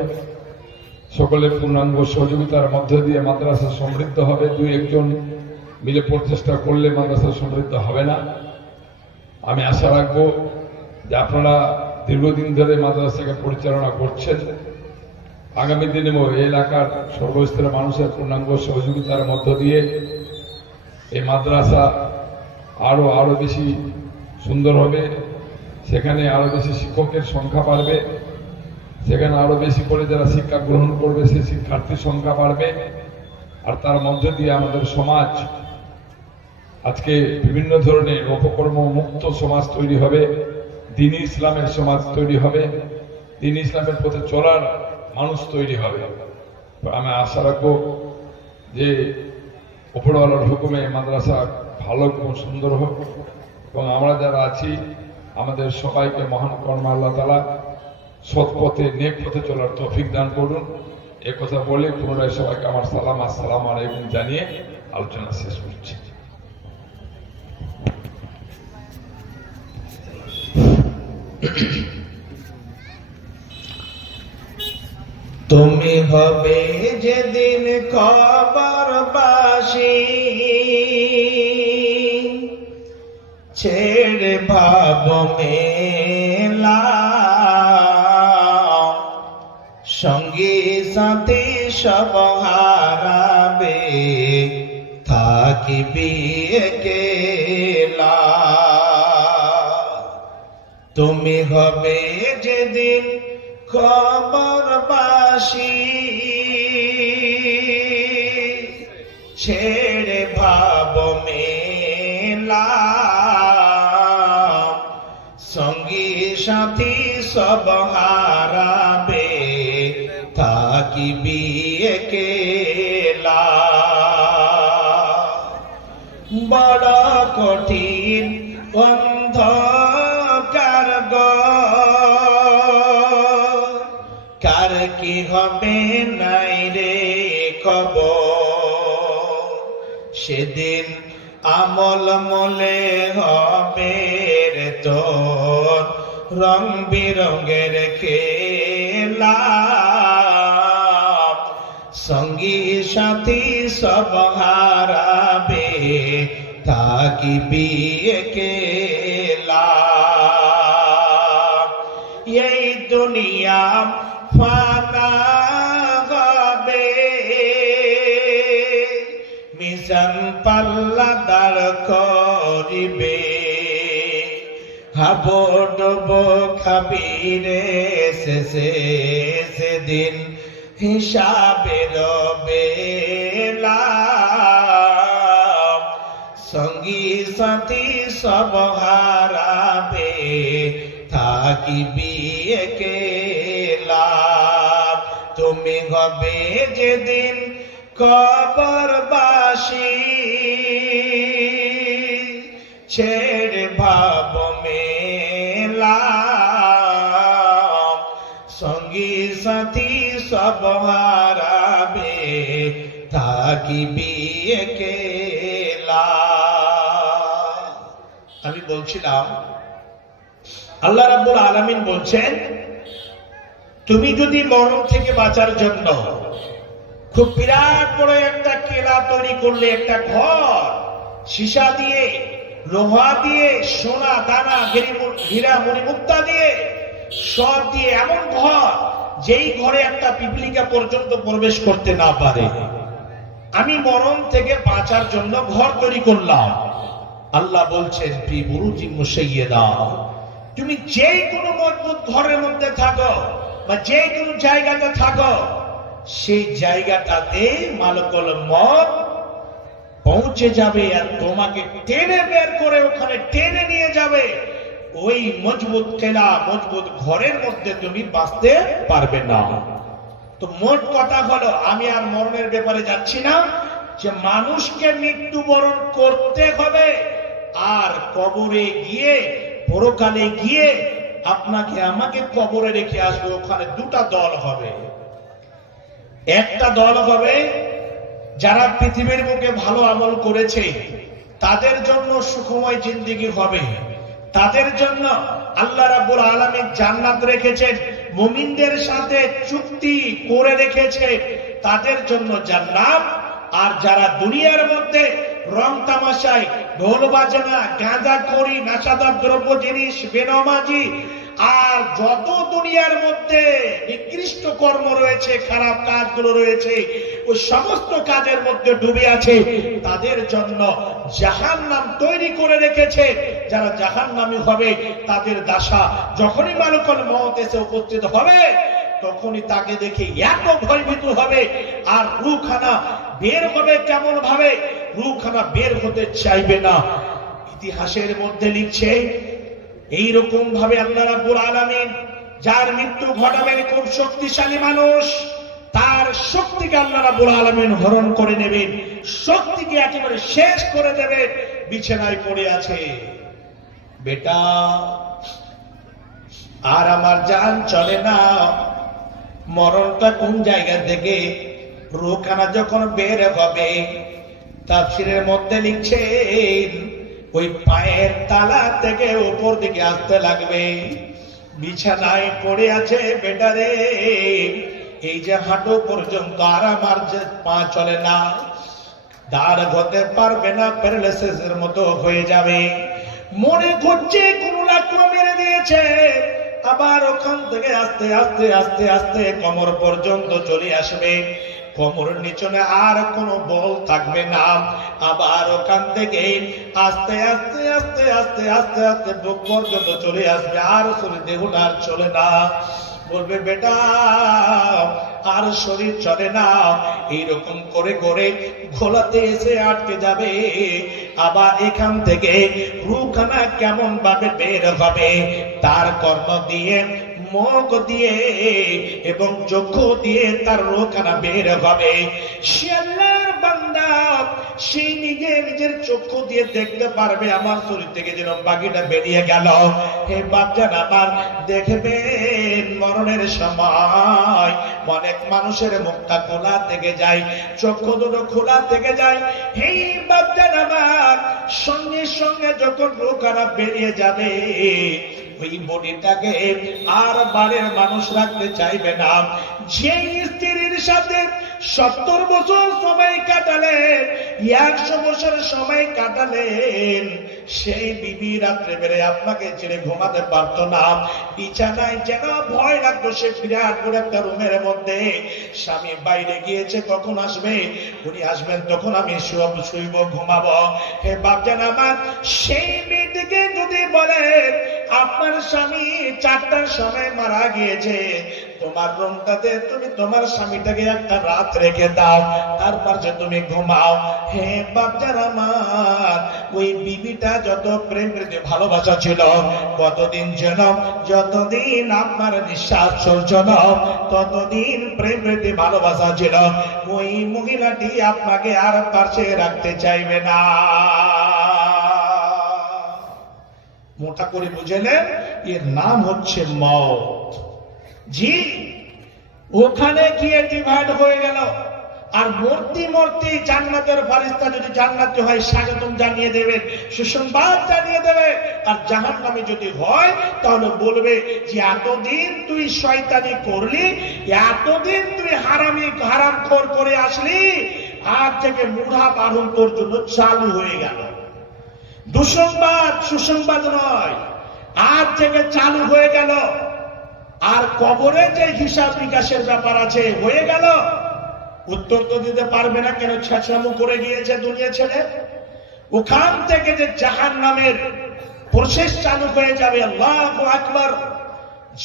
সকলের পূর্ণাঙ্গ সহযোগিতার মধ্য দিয়ে মাদ্রাসা সমৃদ্ধ হবে। দুই একজন মিলে প্রচেষ্টা করলে মাদ্রাসা সমৃদ্ধ হবে না। আমি আশা রাখবো যে আপনারা দীর্ঘদিন ধরে মাদ্রাসাকে পরিচালনা করছেন, আগামী দিনেও এই এলাকার সর্বস্তরের মানুষের পূর্ণাঙ্গ সহযোগিতার মধ্য দিয়ে এই মাদ্রাসা আরো বেশি সুন্দর হবে। সেখানে আরো বেশি শিক্ষকের সংখ্যা বাড়বে, সেখানে আরো বেশি করে যারা শিক্ষা গ্রহণ করবে সেই শিক্ষার্থীর সংখ্যা বাড়বে, আর তার মধ্য দিয়ে আমাদের সমাজ আজকে বিভিন্ন ধরনের অপকর্ম মুক্ত সমাজ তৈরি হবে, দ্বীনি ইসলামের সমাজ তৈরি হবে, দ্বীনি ইসলামের পথে চলার মানুষ তৈরি হবে। আমি আশা রাখবো যে উপরওয়ালার হুকুমে মাদ্রাসা ভালো এবং সুন্দর হোক, এবং আমরা যারা আছি আমাদের সবাইকে মহান কর্মা আল্লাহ তাআলা সৎ পথে নেক পথে চলার তৌফিক দান করুন। এ কথা বলে পুনরায় সবাইকে আমার সালাম, আসসালামু আলাইকুম জানিয়ে আলোচনা শেষ করছি। তুমি হবে যেদিন কবরবাসী, ছেড়ে ভাব মেলা, সঙ্গী সাথী সব হারাবে, থাকিবি একেলা। তুমি হবে যেদিন কবরবাসী, ছেড়ে ভাব মেলা, সঙ্গী সাথী সব হারাবে, থাকিবি একেলা। বড় কঠিন অন্ধকার কার কি হবে নাই রে খবর, সেদিন আমল মলে হবে রে তোর রং বিরঙের খেলা, সঙ্গী সাথী সব হারাবে, থাকিবি একেলা। এই দুনিয়া ফানা হবে, মিশন পাল্লা দাঁড় করিবে, হাবো ডুবো খাবিরে শেষে সেদিন হিসাবের বেলা সঙ্গী সাথী সব হারাবে থাকিবি একেলা তুমি হবে যেদিন কবরবাসী ছেড়ে ভাব মেলা সঙ্গী সাথী সব হারাবে থাকিবি একেলা। আমি বলছিলাম আল্লাহ রাব্বুল আলামিন বলছেন তুমি যদি মরণ থেকে বাঁচার জন্য খুব বিরাট বড় একটা কেলা তৈরি করলে, একটা ঘর সীসা দিয়ে, লোহা দিয়ে, সোনা দানা হীরা মণিমুক্তা দিয়ে, সব দিয়ে এমন ঘর যেই ঘরে একটা পিপলিকা পর্যন্ত প্রবেশ করতে না পারে, আমি মরণ থেকে বাঁচার জন্য ঘর তৈরি করলাম। আল্লাহ বলছেন ফি বুরুজিন মুশাইয়্যাদা, তুমি যে কোনো মজবুত ঘরের মধ্যে থাকো বা যে কোনো জায়গাতে থাকো, সেই জায়গাটাতে মালাকুল মউত পৌঁছে যাবে আর তোমাকে টেনে বের করে ওখানে টেনে নিয়ে যাবে। ওই মজবুত কেলা, মজবুত ঘরের মধ্যে তুমি বাঁচতে পারবে না। তো মোট কথা হলো, আমি আর মরণের ব্যাপারে যাচ্ছি না, যে মানুষকে মৃত্যুবরণ করতে হবে, আর কবরে গিয়ে, পরকালে গিয়ে আপনাকে আমাকে কবরে রেখে আসবে। ওখানে দুটা দল হবে। একটা দল হবে যারা পৃথিবীর বুকে ভালো আমল করেছে, তাদের জন্য সুখময় জিন্দেগি হবে, তাদের জন্য আল্লাহ রাব্বুল আলামিন জান্নাত রেখেছেন, মুমিনদের সাথে চুক্তি করে রেখেছে, তাদের জন্য জান্নাত। আর যারা দুনিয়ার মধ্যে রং তামাশায়, ঢোল বাজনা, গাঁজাখড়ি, নেশাদার দ্রব্য জিনিস, বেনামাজি আর যত দুনিয়ার মধ্যে নিকৃষ্ট কর্ম রয়েছে, খারাপ কাজগুলো রয়েছে, ওই সমস্ত কাজের মধ্যে ডুবে আছে, তাদের জন্য জাহান্নাম তৈরি করে রেখেছে। যারা জাহান্নামী হবে তাদের দাসা যখনই মালাকুল মউত এসে উপস্থিত হবে, তখনই তাকে দেখে এত ভয়ভীত হবে, আর রূহখানা বের হবে কেমন ভাবে, রূহখানা বের হতে চাইবে না। ইতিহাসের মধ্যে লিখছে এইরকম ভাবে আল্লাহ রাব্বুল আলামিন যার মৃত্যু ঘটাবেন খুব শক্তিশালী মানুষ, তার শক্তিকে আল্লাহ রাব্বুল আলামিন হরণ করে নেবেন, শক্তিকে একেবারে শেষ করে দেবেন। বিছানায় পড়ে আছে, বেটা আর আমার জান চলে না, মরণটা কোন জায়গা থেকে, রূহখানা যখন বের হবে, তাফসীরের মধ্যে লিখছেন ওই পায়ের তালা থেকে উপর দিকে আসতে লাগবে। বিছানায় পড়ে আছে বেটারে, এই যে হাঁটু পর্যন্ত, আর আমার যে পা চলে না, দাঁড় হতে পারবে না, প্যারালাইসিসের মতো হয়ে যাবে। মনে করছে কোন লাকড়া মেরে দিয়েছে, আবার ওখান থেকে আস্তে আস্তে আস্তে আস্তে কোমর পর্যন্ত চলে আসবে, কোমরের নিচনে আর কোনো বল থাকবে না, আবার ওখান থেকে আস্তে আস্তে আস্তে আস্তে আস্তে আস্তে বুক পর্যন্ত চলে আসবে, আর শরীর দেহটা আর চলে না। বলবে বেটা আর শরীর চলে না, এইরকম করে করে ঘোলাতে এসে আটকে যাবে। আবার এখান থেকে রূহখানা কেমন ভাবে বের হবে, তার কর্ম দিয়ে, মুখ দিয়ে এবং চক্ষু দিয়ে তার রূহখানা বের হবে। সে আল্লাহর বান্দা, সেই নিজের চক্ষু দিয়ে দেখতে পারবে আমার শরীর থেকে যেন বাকিটা বেরিয়ে গেল। হে বাপজান আমার, দেখবেন মরণের সময় অনেক মানুষের মুখটা খোলা থেকে যায়, চক্ষু দুটো খোলা থেকে যায়। হে বাপজান আমার, সঙ্গে সঙ্গে যখন রূহখানা বেরিয়ে যাবে, ওই বডিটাকে আর বাড়ির মানুষ রাখতে চাইবে না। যে স্ত্রীর সাথে 70 বছর সময় কাটালেন, 100 বছর সময় কাটালেন, সেই বিবি রাত্রে বেড়ে আপনাকে ছেড়ে ঘুমাতে পারতো না, বিছানায় যেন ভয় লাগতো। সে বিরাট বড় একটা রুমের মধ্যে, স্বামী বাইরে গিয়েছে, কখন আসবে, উনি আসবেন তখন আমি শুইব, ঘুমাবো। হে বাপজান আমার, সেই মেয়েটিকে যদি বলেন আপনার স্বামী 4টার সময় মারা গিয়েছে, তোমার রুমটাতে তুমি তোমার স্বামীটাকে একটা রাত রেখে দাও, তারপর যে তুমি ঘুমাও। হে বাচ্চারা আমার, ওই বিবিটা যত প্রেম প্রীতি ভালোবাসা ছিল, কতদিন যেন, যতদিন আপনার নিঃশ্বাস চলছিল ততদিন প্রেম প্রীতি ভালোবাসা ছিল, ওই মহিলাটি আপনাকে আর পাশে রাখতে চাইবে না। মোটা করে বুঝে নেন, এর নাম হচ্ছে মওত। জি, ওখানে গিয়ে ডিভাইড হয়ে গেল। আর মূর্তি মূর্তি জান্নাতের ফারিস্তা যদি জান্নাতি হয় স্বাগতম জানিয়ে দেবে, সুসংবাদ জানিয়ে দেবে। আর জাহান্নামী যদি হয় তাহলে বলবে যে এতদিন তুই শয়তানি করলি, এতদিন তুই হারামখোর করে আসলি, আজ থেকে মুড়া বারণ তোর জন্য চালু হয়ে গেল। দুঃসংবাদ, সুসংবাদ নয়, আজ থেকে চালু হয়ে গেল। আর কবরে যে হিসাব নিকাশের ব্যাপার আছে হয়ে গেল। উত্তর তো দিতে পারবে না, কেন ছেঁচড়ামো করে গিয়েছে দুনিয়া ছেড়ে। ওখান থেকে যে জাহান্নামের প্রসেস চালু হয়ে যাবে, আল্লাহু আকবার,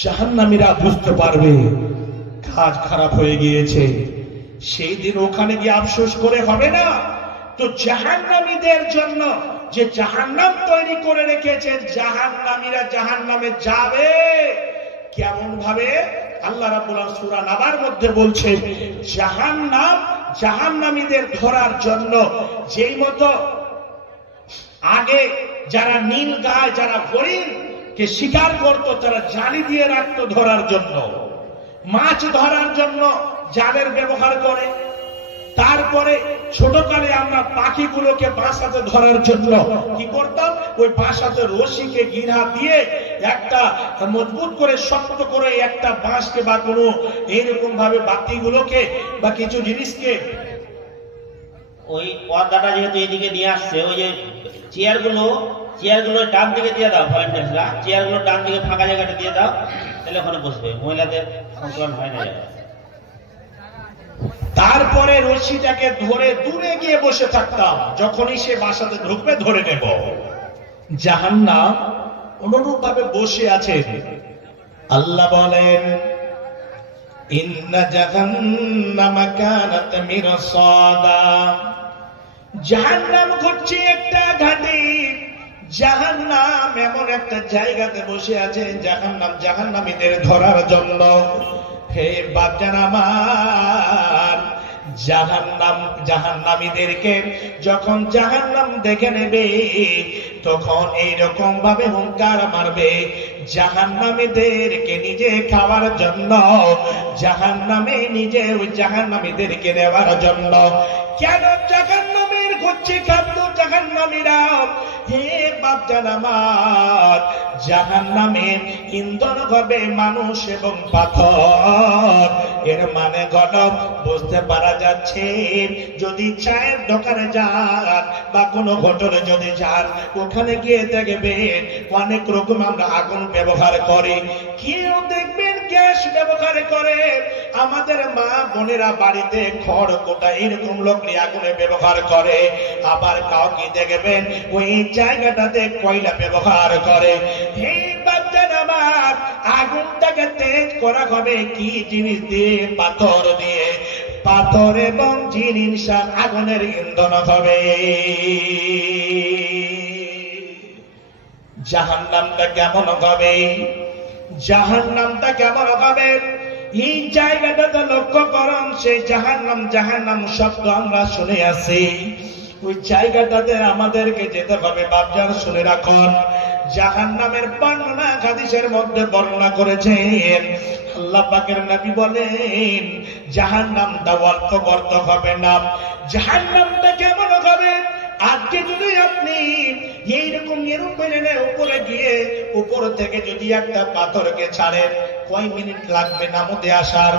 জাহান্নামীরা বুঝতে পারবে কাজ খারাপ হয়ে গিয়েছে। সেই দিন ওখানে গিয়ে আফসোস করে হবে না। তো জাহান্নামীদের জন্য যে জাহান্নাম তৈরি করে রেখেছে, জাহান্নামীরা জাহান্নামে যাবে কেমন ভাবে? আল্লাহ রাব্বুল আলামিন সূরা নাবার মধ্যে বলছেন, জাহান্নাম জাহান্নামীদের ধরার জন্য যেই মতো আগে যারা নীল গায়, যারা হরিণকে শিকার করত, তারা জালি দিয়ে রাখতো ধরার জন্য, মাছ ধরার জন্য জালের ব্যবহার করে। তারপরে ছোটকালে আমরা পাখিগুলোকে বাসাতে ধরার জন্য কি করতাম? ওই বাসাতে রশিকে গিরা দিয়ে একটা মজবুত করে শক্ত করে একটা বাঁশকে বা কোনো এইরকম ভাবে বাতিগুলোকে বা কিছু জিনিসকে, ওই পর্দাটা যেহেতু এদিকে নিয়ে আসছে, ওই যে চেয়ারগুলো ডান দিকে দিয়ে দাও, ভলেন্টিয়ার্সরা চেয়ারগুলো ডান দিকে ফাঁকা জায়গাটা দিয়ে দাও, তাহলে ওখানে বসবে, মহিলাদের সংক্রমণ হয় না। তারপরে রশিটাকে ধরে দূরে গিয়ে বসে থাকতাম, যখনই সে বাসাতে ঢুকবে ধরে নেব। জাহান্নাম অনুরূপ ভাবে বসে আছে। আল্লাহ বলেন, ইন্না জাহান্নামা কানাত মিরসাদা, জাহান্নাম হচ্ছে একটা ঘাঁটি। জাহান্নাম এমন একটা জায়গাতে বসে আছে, জাহান্নাম জাহান্নামীদের ধরার জন্য। হে বাচ্চারা আমার, জাহান্নাম জাহান্নামীদেরকে যখন জাহান্নাম দেখে নেবে, তখন এইরকম ভাবে হুঙ্কার মারবে, জাহান্নামীদেরকে নিজে খাওয়ার জন্য, জাহান্নামে নিজে ওই জাহান্নামীদেরকে নেওয়ার জন্য। কেন? জাহান্নামের হচ্ছে খাদ্য জাহান্নামীরা। হে বাচ্চারা আমার, জাহান্নামের ইন্ধন হবে মানুষ এবং পাথর। এর মানে গণব বুঝতে পারা যাচ্ছে, যদি চায়ের দোকানে যান বা কোনো হোটেলে যদি যান, ওখানে গিয়ে দেখবেন অনেক রকম আমরা আগুন ব্যবহার করি। কেউ দেখবেন গ্যাস ব্যবহার করে, আমাদের মা বোনেরা বাড়িতে খড় কোটা এরকম লকড়ি আগুনে ব্যবহার করে। আবার কাউকে দেখবেন ওই জায়গাটাতে কয়লা ব্যবহার করে। হে বাচ্চারা আমার, আগুনটাকে তেজ করা হবে কি জিনিস দিয়ে? পাথর দিয়ে। পাথর এবং জিনিস আগুনের ইন্ধন হবে। জাহান্নামটা কেমন হবে? জাহান্নামটা কেমন হবে? এই জায়গাটাতে লক্ষ্য করুন, সেই জাহান্নাম শব্দ আমরা শুনে আসি। ওই জায়গাটাতে আমাদেরকে যেতে হবে। বাপজান শুনে রাখুন, জাহান্নামের বর্ণনা হাদিসের মধ্যে বর্ণনা করেছেন। আল্লাহ পাকের নবী বলেন, জাহান্নামটা অল্প গর্ত হবে না। জাহান্নামটা কেমন হবে? আজকে যদি আপনি এইরকম এরোপ্লেনের উপরে গিয়ে উপর থেকে যদি একটা পাথরকে ছাড়েন, কয় মিনিট লাগবে নামতে আসার?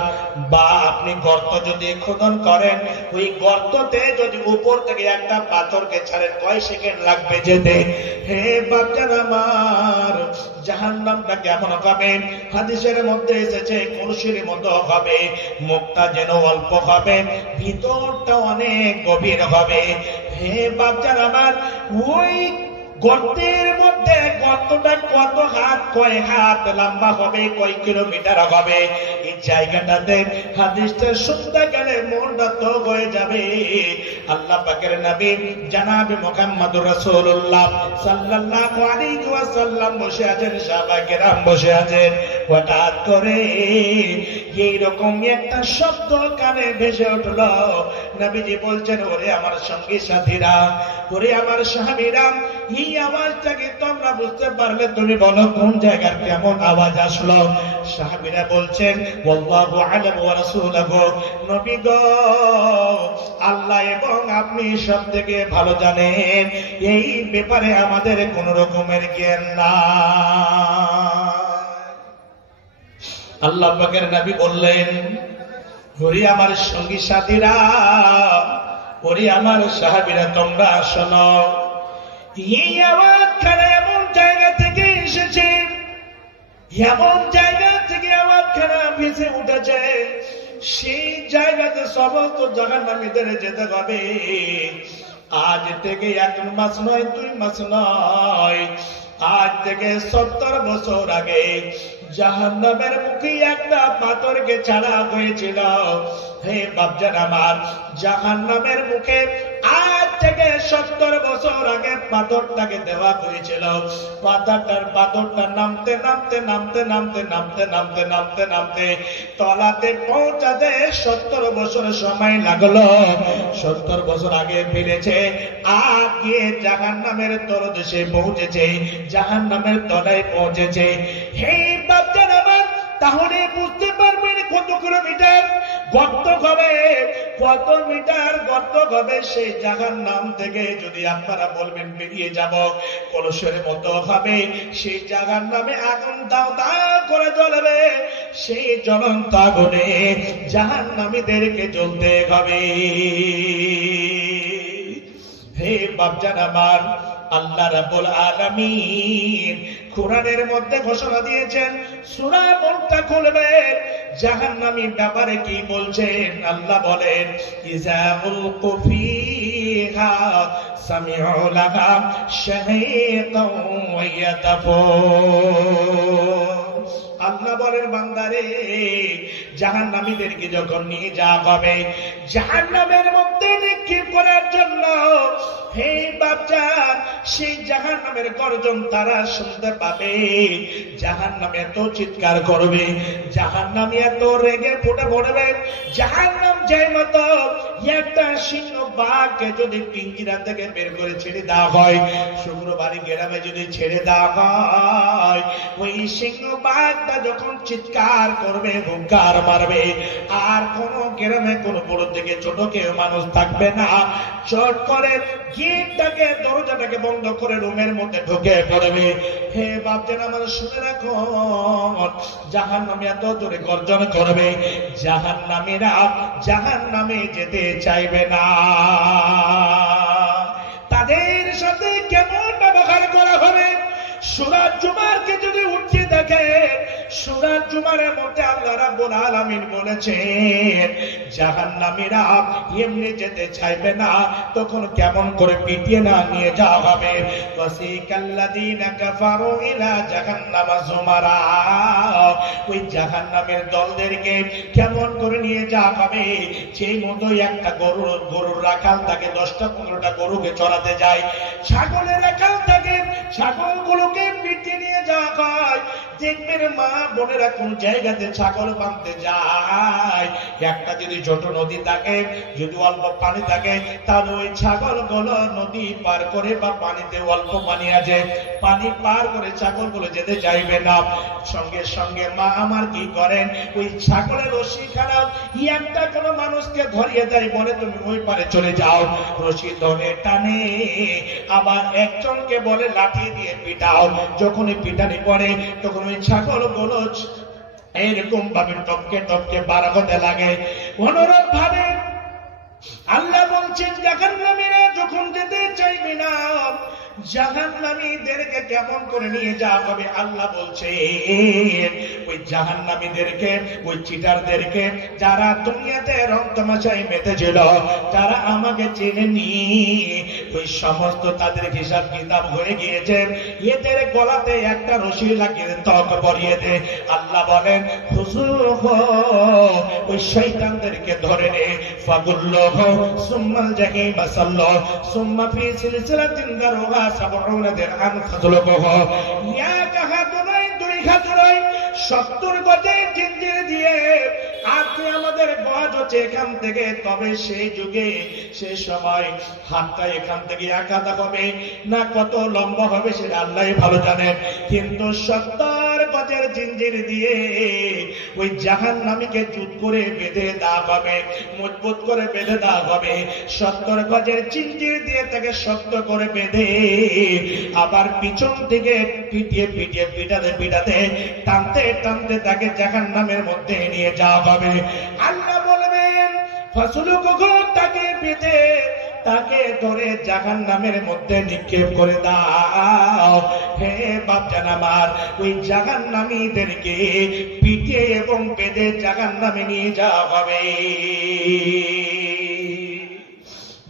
বা আপনি গর্ত যদি খোদন করেন, ওই গর্ততে যদি উপর থেকে একটা পাথরকে ছাড়েন, কয় সেকেন্ড লাগবে যেতে? হে বাচ্চারা আমার, জাহান্নামটা কেমন হবে? হাদিসের মধ্যে এসেছে কলসির মতো হবে, মুখটা যেন অল্প হবে, ভিতরটা অনেক গভীর হবে। হে বাচ্চারা আমার, ওই গর্তের মধ্যে গর্তটা কত হাত, কয় হাত লম্বা হবে, কয় কিলোমিটার হবে, এই জায়গাটাতে হাদিসটা শুনতে গেলে মনটা তো হয়ে যাবে। আল্লাহ পাকের নবী জনাবে মুহাম্মদুর রাসূলুল্লাহ সাল্লাল্লাহু আলাইহি ওয়াসাল্লাম বসে আছেন, সাহাবায়ে কেরাম বসে আছেন। হঠাৎ করে এইরকম একটা শব্দ কানে ভেসে উঠলো। নবীজি বলছেন, ওরে আমার সঙ্গী সাথীরা, ওরে আমার সাহাবীরা, এই আওয়াজটাকে তোমরা বুঝতে পারলে তুমি বলো কোন জায়গার কেমন আওয়াজ আসলো? সাহাবীরা বলছেন, আল্লাহু আ'লামু ওয়া রাসূলুহু, নবী গো, আল্লাহ এবং আপনি সবথেকে ভালো জানেন, এই ব্যাপারে আমাদের কোন রকমের জ্ঞান নাই। আল্লাহ পাকের নবী বললেন, ওরে আমার সঙ্গী সাথীরা, ওরে আমার সাহাবীরা, তোমরা শোনো, এই আওয়াজখানা এমন জায়গা থেকে এসেছে, এমন জায়গা থেকে আওয়াজখানা ভেসে উঠেছে, সেই জায়গাতে সমস্ত জাহান্নামীদের যেতে হবে। আজ থেকে 1 মাস নয়, 2 মাস নয়, আজ থেকে 70 বছর আগে জাহান্নামের মুখে একটা পাথরকে ছাড়া হয়েছিল। হে বাপজান আমার, জাহান্নামের মুখে আজ থেকে 70 বছর আগে পাথরটাকে দেওয়া হয়েছিল। পাথরটা নামতে নামতে নামতে নামতে নামতে নামতে নামতে নামতে তলাতে পৌঁছাতে 70 বছর সময় লাগলো। 70 বছর আগে ফিরেছে, আর গিয়ে জাহান্নামের তলদেশে পৌঁছেছে, জাহান্নামের তলায় পৌঁছেছে। হে বাপজান আমার, তাহলে বুঝতে পারবেন কত কিলোমিটার গর্ত হবে, কত মিটার গর্ত হবে। সেই জাহান্নাম থেকে যদি আপনারা বলবেন বেরিয়ে যাব, কলসের মতো হবে, সেই জাহান্নামে আগুন দাও দাও করে জ্বলবে, সেই জ্বলন্ত আগুনে জাহান্নামীদেরকে জ্বলতে হবে। হে বাপজান আমার, আল্লাহ রাব্বুল আলামিন কোরআনের মধ্যে ঘোষণা দিয়েছেন, সূরা মুলকটা খুলবেন, জাহান্নামী ব্যাপারে কি বলছেন? আল্লাহ বলেন, ইযা উলকু ফিহা সামিউ লাহা শাহীকান ওয়া ইয়াতাফুন। আল্লাহ বলেন, বান্দারে, জাহান্নামীদেরকে যখন নিয়ে যাওয়া হবে জাহান্নামের মধ্যে নিক্ষেপ করার জন্য, হে বাপজান, সেই জাহান্নামের গর্জন তারা শুনতে পাবে। জাহান্নাম এত চিৎকার করবে, জাহান্নামী এত রেগে ফুটে পড়বে, জাহান্নাম যেই মতো একটা সিংহ বাঘকে যদি পিঞ্জিরা থেকে বের করে ছেড়ে দেওয়া হয়, শুক্রবারে গ্রামে যদি ছেড়ে দেওয়া হয়, ওই সিংহ বাঘটা যখন চিৎকার করবে, হুঙ্কার মারবে, আর কোন গ্রামে কোন বড় থেকে ছোট কেউ মানুষ থাকবে না। চট করে গেটটাকে, দরজাটাকে বন্ধ করে রুমের মধ্যে ঢুকে পড়বে। হে বাপজান আমার, শুনে রাখুন, জাহান্নামী এত জোরে গর্জন করবে, জাহান্নামীরা জাহান্নামে যেতে চাইবে না। তাদের সাথে কেমন ব্যবহার করা হবে? সূরা জুমারকে যদি উঠিয়ে দেখে, সূরা জুমারের মধ্যে আল্লাহ রাব্বুল আলামিন বলেছেন, জাহান্নামীরা এমনি যেতে চাইবে না, তখন কেমন করে পিটিয়ে না নিয়ে যাওয়া হবে। ওয়াসিকাল্লাযীনা কাফারু ইলা জাহান্নামা যুমারা, ওই জাহান্নামের দলদেরকে কেমন করে নিয়ে যাওয়া হবে, সেই মতো একটা গরুর রাখাল থাকে, 10টা-15টা গরুকে চড়াতে যায়, ছাগলের রাখাল থাকে, ছাগলগুলোকে পিটিয়ে নিয়ে যাওয়া হয়। দেখবেন মা বোনেরা কোন জায়গাতে ছাগল বাঁধতে যায়, একটা যদি ছোট নদী থাকে, যদি অল্প পানি থাকে, তাহলে ওই ছাগলগুলো নদী পার করে, বা পানিতে অল্প পানি আছে, পানি পার করে ছাগলগুলো যেতে চাইবে না। সঙ্গে সঙ্গে মা আমার কি করেন, ওই ছাগলের রশি খারাপ একটা কোনো মানুষকে ধরিয়ে দেয়, বলে তুমি ওই পারে চলে যাও। রশি ধরে টানে, আবার একজনকে বলে লাঠি দিয়ে পিটাও। যখন পিটানি পড়ে, তখন ওই ছাগলগুলো এইরকম ভাবে টপকে টপকে বার হতে লাগে। অনুরূপ ভাবে আল্লাহ বলছেন, জাহান্নামীরা যখন যেতে চাইবে না, জাহান্নামীদেরকে কেমন করে নিয়ে যাওয়া হবে আল্লাহ বলছে ওই জাহান্নামীদেরকে ওই চিটারদেরকে যারা দুনিয়াতে রং তামাশায় মেতেছিল যারা আমাকে চেনেনি ওই সমস্ত তাদের হিসাব কিতাব হয়ে গিয়েছে এদের গলাতে একটা রশি লাগিয়ে ত্বক পরিয়ে দে আল্লাহ বলেন হুজুর ওই শয়তানদেরকে ধরে নে ফাগুল্লাহ সুম্মাল জাহিম সাল্লাহ সুম্মা ফি সিলসিলাতিন দারুহা 70 দিরহাম ফাজলুহ ইয়া কাহাতুনাই দুই খাতুরাই 70 গজে জিঞ্জির দিয়ে আজকে আমাদের বয়স হচ্ছে এখান থেকে তবে সেই যুগে সেই সময় হাতটা এখান থেকে একাদা হবে না কত লম্বা হবে সেটা আল্লাহই ভালো জানেন কিন্তু 70 গজের জিঞ্জির দিয়ে ওই জাহান্নামীকে জুত করে বেঁধে দেওয়া হবে মজবুত করে বেঁধে দেওয়া হবে 70 গজের জিঞ্জির দিয়ে তাকে শক্ত করে বেঁধে আবার পিছন থেকে পিটিয়ে পিটিয়ে পিটাতে টানতে টানতে তাকে জাহান্নামের মধ্যে নিয়ে যাওয়া হবে আল্লাহ বলবেন ফাসলুকহু তাকে বেঁধে তাকে ধরে জাহান্নামের মধ্যে নিক্ষেপ করে দাও হে বাপজান আমার ওই জাহান্নামীদেরকে পিটিয়ে এবং বেঁধে জাহান্নামে নিয়ে যাওয়া হবে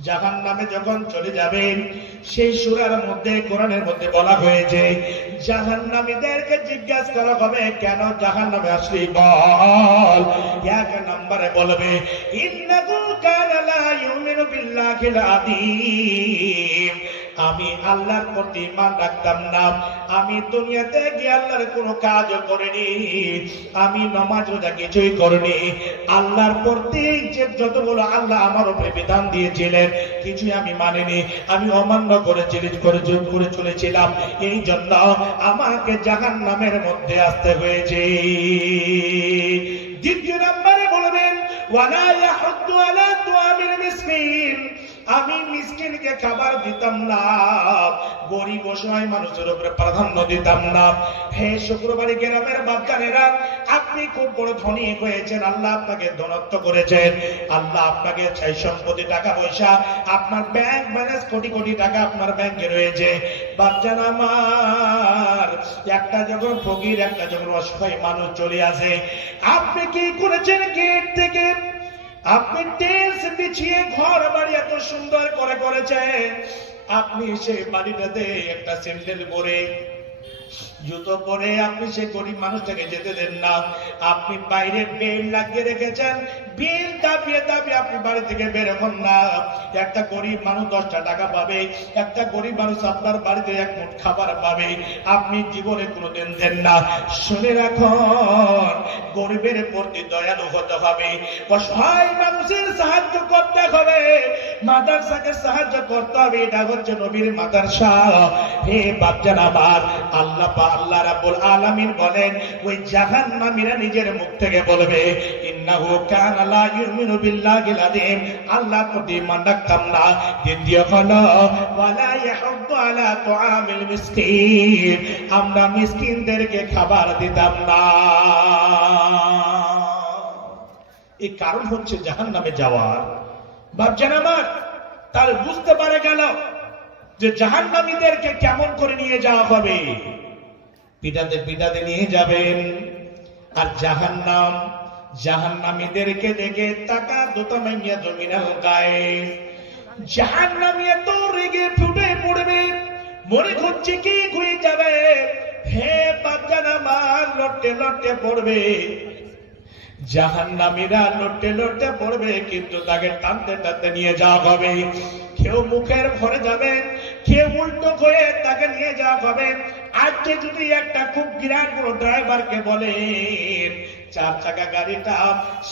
জাহান্নামে যখন চলে যাবেন সেই সূরার মধ্যে কোরআনের মধ্যে বলা হয়েছে জাহান্নামীদেরকে জিজ্ঞাসা করা হবে কেন জাহান্নামে আসলি বল এক নম্বরে বলবে ইন্নাহু কানা লা ইউমিনু বিল্লাহিল আযীম আমি আল্লাহর প্রতি ঈমান রাখতাম না আমি দুনিয়াতে গিয়ে আল্লাহর কোনো কাজও করিনি আমি নামাজ রোজা কিছুই করিনি আল্লাহর প্রতি যে যতগুলো আল্লাহ আমার উপরে বিধান দিয়েছিলেন কিছুই আমি মানিনি আমি অমান্য করে চলেছিলাম এই জন্য আমাকে জাহান্নামের মধ্যে আসতে হয়েছে দ্বিতীয় নম্বরে বলবেন ওয়ালা ইয়াহুদ্দু আলা তুআমিল মিসকিন আমি মিসকিনকে খাবার দিতাম না গরিব অসহায় মানুষের উপরে প্রাধান্য দিতাম না হে শুক্রবারে গ্রামের বাচ্চারা আপনি খুব বড় ধনী হয়েছেন আল্লাহ আপনাকে ধনত্ব করেছেন আল্লাহ আপনাকে চাই সম্পত্তি টাকা পয়সা আপনার ব্যাংক ব্যালেন্স কোটি কোটি টাকা আপনার ব্যাংকে রয়েছে বাচ্চারা আমার একটা যখন ফকির একটা যখন অসহায় মানুষ চলে আসে আপনি কি করেছেন গেট থেকে আপনি টেলস বিছিয়ে ঘর বাড়ি এত সুন্দর করে করেছেন আপনি সেই বাড়িটাতে একটা স্যান্ডেল পরে জুতো পরে আপনি সেই গরিব মানুষটাকে যেতে দেন না আপনি বাইরে বেল লাগিয়ে রেখেছেন বেল দাবিয়ে দাবিয়ে আপনি বাড়ি থেকে বের হন না একটা গরিব মানুষ 10টা টাকা পাবে একটা গরিব মানুষ আপনার বাড়িতে এক মুঠ খাবার পাবে আপনি জীবনে কোনোদিন দেন না শুনে রাখুন গরিবের প্রতি দয়ালু হতে হবে অসহায় মানুষের সাহায্য করতে হবে মাদ্রাসাকে সাহায্য করতে হবে এটা হচ্ছে নবীর মাদ্রাসা হে বাচ্চারা আমার আল্লাহ রাব্বুল আলামিন বলেন ওই জাহান্নামীরা নিজের মুখ থেকে বলবে ইন্নাহু কানা লা ইউমিনু বিল্লাহিল আযীম আল্লাহ প্রতি ঈমান রাখতাম না দ্বিতীয় হলো ওয়ালা ইয়াহুদ্দু আলা তুআমিল মিসকিন আমরা মিসকিনদেরকে খাবার দিতাম না এই কারণ হচ্ছে জাহান্নামে যাওয়ার বাপজান আমার তার বুঝতে পারে গেল যে জাহান্নামীদেরকে কেমন করে নিয়ে যাওয়া হবে পিটাতে পিটাতে নিয়ে যাবেন আর জাহান্নামীদেরকে দেখে তাকা দুতামাইয়া জমিনাল গায়ে জাহান্নামী এত রেগে ফুটে পড়বে মনে হচ্ছে কি হয়ে যাবে হে বাচ্চারা আমার লটে লটে পড়বে জাহান্নামীরা লটে লটে পড়বে কিন্তু তাকে টানতে টানতে নিয়ে যাওয়া হবে কেউ মুখের ভরে যাবে কেউ উল্টো হয়ে তাকে নিয়ে যাওয়া হবে আজকে যদি একটা খুব বিরাট বড় ড্রাইভারকে বলেন 4 চাকা গাড়িটা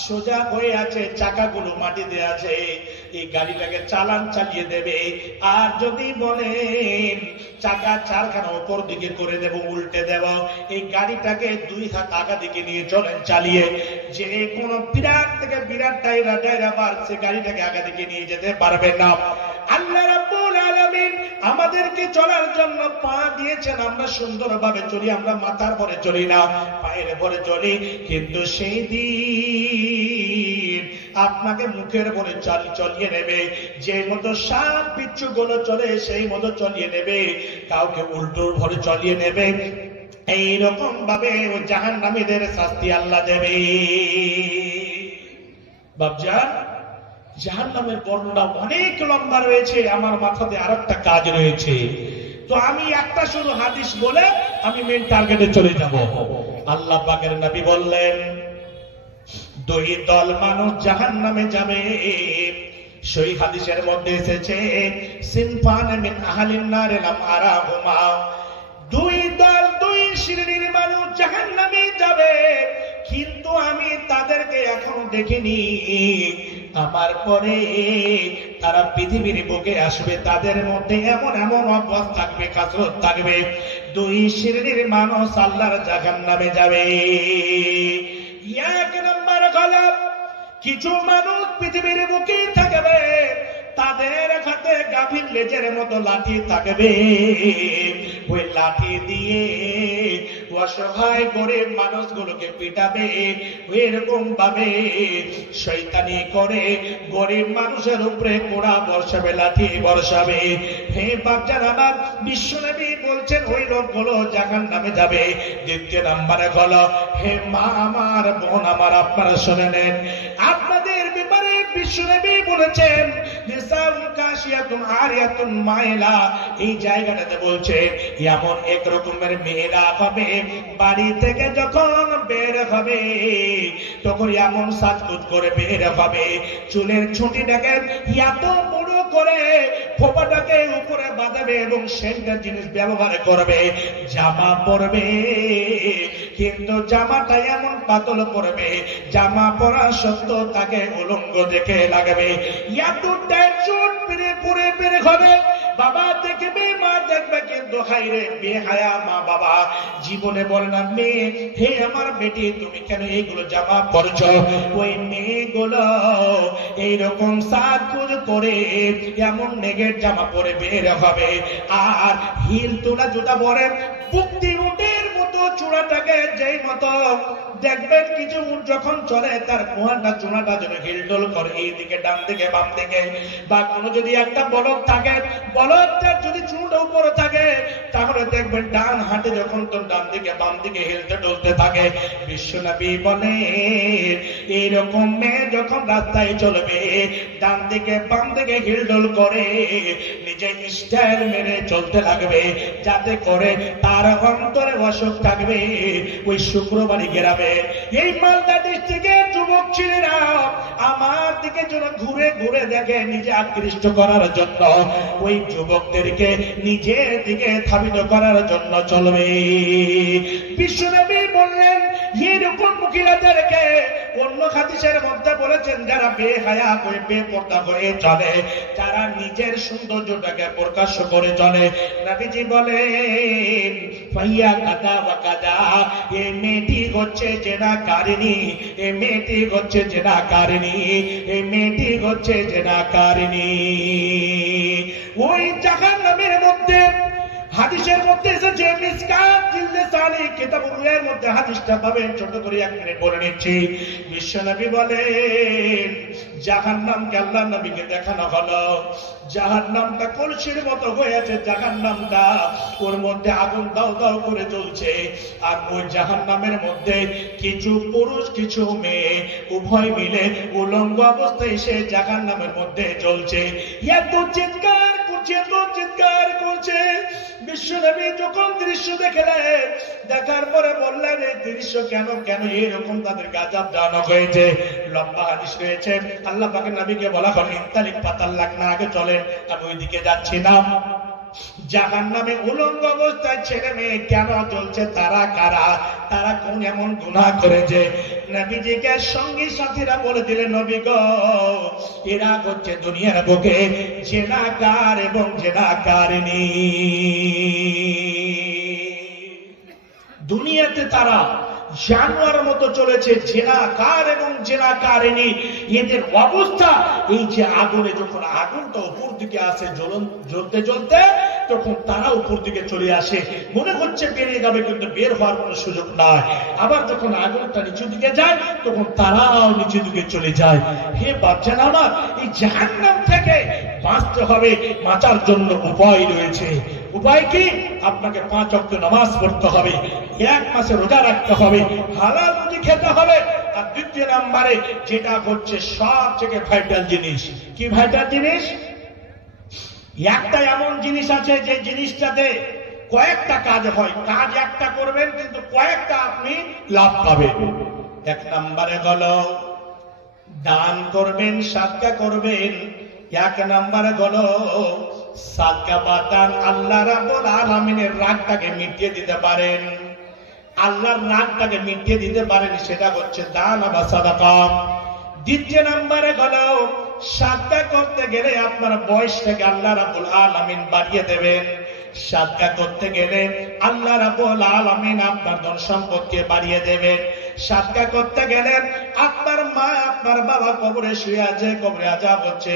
সোজা হয়ে আছে চাকাগুলো মাটিতে আছে এই গাড়িটাকে চালান চালিয়ে দেবে আর যদি বলেন চাকা 4খানা উপর দিকে করে দেব উল্টে দেব এই গাড়িটাকে 2 হাত আগা দিকে নিয়ে চলেন চালিয়ে যে কোনো বিরাট থেকে বিরাট ড্রাইভার সে গাড়িটাকে আগা দিকে নিয়ে যেতে পারবে না আল্লাহ রাব্বুল আলামিন আমাদেরকে চলার জন্য পা দিয়েছেন আমরা সুন্দরভাবে চলি আমরা মাথার পরে চলি না পায়ের পরে চলি কিন্তু সেই দিন আপনাকে মুখের বলে চলিয়ে নেবে, যে মতো সাপ বিচ্ছু গুলো চলে সেই মতো চলিয়ে নেবে, কাউকে উল্টোর ভরে চলিয়ে নেবে। এইরকম ভাবে ও জাহান্নামীদের শাস্তি আল্লাহ দেবে। বাপজান, জাহান্নামের বর্ণনা অনেক লম্বা রয়েছে, আমার মাথাতে আরেকটা কাজ রয়েছে, তো আমি একটা শুধু হাদিস বলে আমি মেন টার্গেটে চলে যাব। আল্লাহ পাকের নবী বললেন, দুই দল মানুষ জাহান্নামে যাবে। সেই হাদিসের মধ্যে এসেছে, সিনফান মিন আহলিন নার লাম আরাহুমা, দুই দল দুই শ্রেণীর মানুষ জাহান্নামে যাবে, কিন্তু আমি তাদেরকে এখনো দেখিনি। আমার পরে তারা পৃথিবীর বুকে আসবে, তাদের মধ্যে এমন এমন অভ্যাস থাকবে, কাসরত থাকবে, দুই শ্রেণীর মানুষ আল্লাহর জাহান্নামে যাবে। এক নম্বর হলো, কিছু মানুষ পৃথিবীর বুকে থাকবে, তাদের হাতে গাভীর লেজের মতো লাঠি থাকবে, ওই লাঠি দিয়ে অসহায় গরিব মানুষগুলোকে পিটাবে, এরকম ভাবে শয়তানি করে গরিব মানুষের উপরে কোড়া বর্ষাবে, লাঠি বর্ষাবে। হে বাচ্চারা, আমার বিশ্বনবী বলছেন ওই লোকগুলো জাহান্নামে যাবে। দ্বিতীয় নম্বরে হলো, হে মা আমার, বোন আমার, আপনারা শুনে নেন, আপনাদের ব্যাপারে বিশ্বনবী বলেছেন এই জায়গাটাতে বলছে এমন এক রকমের মেয়েরা হবে, বাড়ি থেকে যখন বের হবে তখন এমন সাজগুজ করে বের হবে, চুলের ছুটিটাকে এত বড় করে খোপাটাকে উপরে বাঁধাবে এবং সেন্টার জিনিস ব্যবহার করবে, জামা পরবে, কিন্তু জামাটা এমন পাতল পরবে, জামা পরা সত্ত্বেও তাকে উলঙ্গ দেখে লাগবে, এত টেনশন পুরে বের হবে। বাবা দেখবে, মা দেখবে, কিন্তু হাইরে বেহায়া মা বাবা জীবনে বলে না, মেয়ে, হে আমার বেটি, তুমি কেন এইগুলো জামা পরছো? ওই মেয়েগুলো এইরকম সাজগোজ করে এমন নেগের জামা পরে বের হবে, আর হিল তোলা জুতা পরে বুকটি উটের মতো চূড়াটাকে যেই মতো দেখবেন কিছু উট যখন চলে তার কোহানটা চূড়াটা যেন হিলডোল করে এইদিকে ডান দিকে বাম দিকে, বা কোনো যদি একটা বলদ থাকে, বলদটার যদি চূড়াটা উপরে থাকে তাহলে দেখবেন ডান হাতে যখন তোর ডান দিকে বাম দিকে হিলতে ডলতে থাকে। বিশ্বনবী বলে এইরকম মেয়ে যখন রাস্তায় চলবে, ডান দিকে বাম দিকে হিলডোল করে নিজে স্টাইল মেরে চলতে লাগবে, যাতে করে তার অন্তরে অসুখ থাকবে, ওই শুক্রবারই গেরাবে। এই মালদা ডিস্ট্রিক্টের যুবক ছেলেরা আমার দিকে যেন ঘুরে ঘুরে দেখে নিজে আকৃষ্ট করার জন্য, ওই যুবকদেরকে নিজের দিকে ধাবিত করার জন্য চলবে। বিশ্বনবী বললেন এরকম মহিলাদেরকে অন্য হাদিসের মধ্যে বলেছেন যারা বেহায়া হয়ে বেপরদা হয়ে চলে, যারা নিজের সৌন্দর্যটাকে প্রকাশ করে চলে। নবীজি বলেন ফাইয়া কাদা ওয়া কাদা, এই মেয়েটি হচ্ছে জেনাকারিনী, এই মেয়েটি হচ্ছে জেনাকারিনী, এই মেয়েটি হচ্ছে জেনাকারিনী। ওই জাহান্নামের মধ্যে হাদিসের মধ্যে এসেছে, মিসকাত জিলদে সালি কিতাবুল রুয়ের মধ্যে হাদিসটা পাবেন, ছোট করে 1 মিনিট বলে নিচ্ছি। বিশ্বনবী বলেন জাহান্নামকে আল্লাহ নবীকে দেখানো হলো, জাহান্নামটা কলসির মতো হয়েছে, জাহান্নামটা ওর মধ্যে আগুন দাও দাও করে জ্বলছে, আর ওই জাহান্নামের মধ্যে কিছু পুরুষ কিছু মেয়ে উভয় মিলে উলঙ্গ অবস্থায় সে জাহান্নামের মধ্যে জ্বলছে, এত চিৎকার করছে, এত চিৎকার করছে। বিশ্বনবী যখন দৃশ্য দেখলেন, দেখার পরে বললেন এই দৃশ্য কেন কেন এরকম তাদের গাজাব দেওয়ানো হয়েছে। লম্বা হাদিস রয়েছে, আল্লাহ পাকের নবীকে বলা হল ইনতালিক পাতাল্লাক, না আগে চলেন, আমি ওইদিকে যাচ্ছি না। জাহান্নামে উলঙ্গ অবস্থায় ছেলে মেয়ে কেন চলছে, তারা কারা, তারা কোন এমন গুনাহ করেছে? নবীজিকে সঙ্গী সাথীরা বলে দিলেন নবী গো, এরা হচ্ছে দুনিয়ার বুকে জেনাকার এবং জেনাকারিনী। দুনিয়াতে তারা জানোয়ার মতো চলেছে। জেনাকার এবং জেনাকারিনী এদের অবস্থা, এই যে আগুনে যখন আগুনটা উপর দিকে আসে জ্বলতে জ্বলতে, তখন তারা উপর দিকে চলে আসে, মনে হচ্ছে বেরিয়ে যাবে, কিন্তু বের হওয়ার কোনো সুযোগ নাই। আবার যখন আগুনটা নিচু দিকে যায়, তখন তারাও নিচু দিকে চলে যায়। হে বাচ্চারা আমার, এই জাহান্নাম থেকে বাঁচতে হবে, বাঁচার জন্য উপায় রয়েছে। উপায় কি? আপনাকে 5 ওয়াক্ত নামাজ পড়তে হবে, 1 মাসে রোজা রাখতে হবে, হালাল রুজি খেতে হবে। আর দ্বিতীয় নম্বরে যেটা হচ্ছে সব থেকে ভাইটাল জিনিস, কি ভাইটাল জিনিস? একটা এমন জিনিস আছে যে জিনিসটাতে কয়েকটা কাজ হয়। কাজ একটা করবেন কিন্তু কয়েকটা আপনি লাভ পাবেন। 1 নম্বরে হলো দান করবেন, সাদকা করবেন। 1 নম্বরে হলো সাদকা বা দান আল্লাহ রাব্বুল আলামিনের রাগটাকে মিটিয়ে দিতে পারেন, আল্লাহর রাগটাকে মিটিয়ে দিতে পারেন, সেটা হচ্ছে দান বা সাদাকা। দ্বিতীয় নম্বরে হলো সাদকা করতে গেলে আপনার বয়সটাকে আল্লাহ রাব্বুল আলামিন বাড়িয়ে দেবেন। সাদকা করতে গেলে আল্লাহ রাব্বুল আলামিন আপনার ধন সম্পদকে বাড়িয়ে দেবেন। সাদকা করতে গেলে আপনার মা আপনার বাবা কবরে শুয়ে আছে, কবরে আযাব হচ্ছে,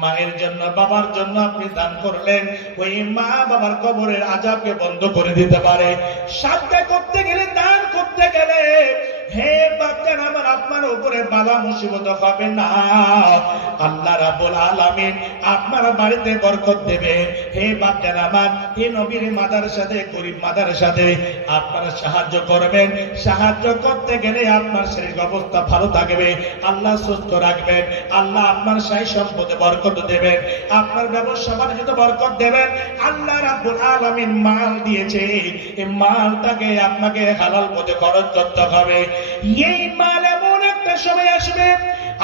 মায়ের জন্য বাবার জন্য আপনি দান করলেন, ওই মা বাবার কবরের আযাবকে বন্ধ করে দিতে পারে। সাদকা করতে গেলে, দান করতে গেলে, হে বাচ্চারা আমার, আপনার উপরে বালা মুসিবত হবে না, আল্লাহ রাব্বুল আলামিন আপনার বাড়িতে বরকত দেবে। হে বাচ্চারা আমার, হে নবীর মাদ্রাসাতে, গরিব মাদ্রাসাতে আপনারা সাহায্য করবেন। সাহায্য করতে গেলে আপনার শারীরিক অবস্থা ভালো থাকবে, আল্লাহ সুস্থ রাখবেন, আল্লাহ আপনার সাই সম্পদে বরকত দেবেন, আপনার ব্যবসা বাণিজ্যতে বরকত দেবেন। আল্লাহ রাব্বুল আলামিন মাল দিয়েছে, এই মালটাকে আপনাকে হালাল পথে খরচ করতে হবে। এই মাল এমন একটা সময় আসবে,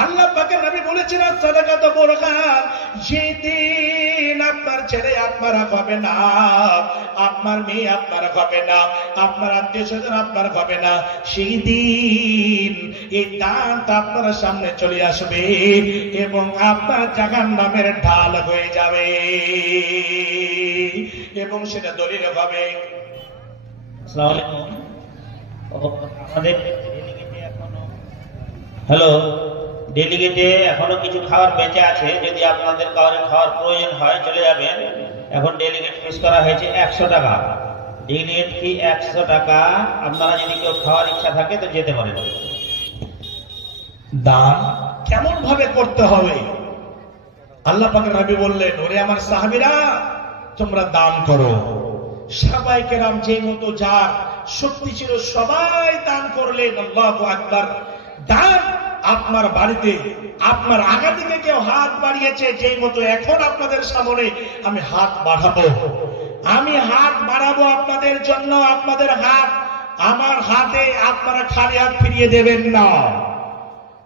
আল্লাহ পাকের নবী বলেছেন সাদাকাতু বুরহান, যেদিন আপনার ছেলে আপনার হবে না, আপনার মেয়ে আপনার হবে না, আপনার আত্মীয় স্বজন আপনার হবে না, সেই দিন এই দানটা আপনার সামনে চলে আসবে এবং আপনার জাহান্নামের ঢাল হয়ে যাবে এবং সেটা দলিল হবে। আসসালামু আলাইকুম। আমাদের ডেলিগেটে এখনো, হ্যালো, ডেলিগেটে এখনো কিছু খাবার বেঁচে আছে, যদি আপনাদের কাউরে খাওয়ার প্রয়োজন হয় চলে যাবেন। এখন ডেলিগেট ফিস করা হয়েছে 100 টাকা, ডেলিগেট ফি 100 টাকা। আপনারা যদি কেউ খাওয়ার ইচ্ছা থাকে তো যেতে পারেন। দান কেমন ভাবে করতে হবে? আল্লাহ পাকের নবী বললেন, ওরে আমার সাহাবীরা, তোমরা দান করো। সাহাবায়ে কেরাম যে মতো যার শক্তি ছিল সবাই দান করলেন। আল্লাহু আকবার। দান আপনার বাড়িতে, আপনার আগা থেকে কেউ হাত বাড়িয়েছে, যেই মতো এখন আপনাদের সামনে আমি হাত বাড়াবো, আমি হাত বাড়াবো আপনাদের জন্য। আপনাদের হাত আমার হাতে, আপনারা খালি হাত ফিরিয়ে দেবেন না।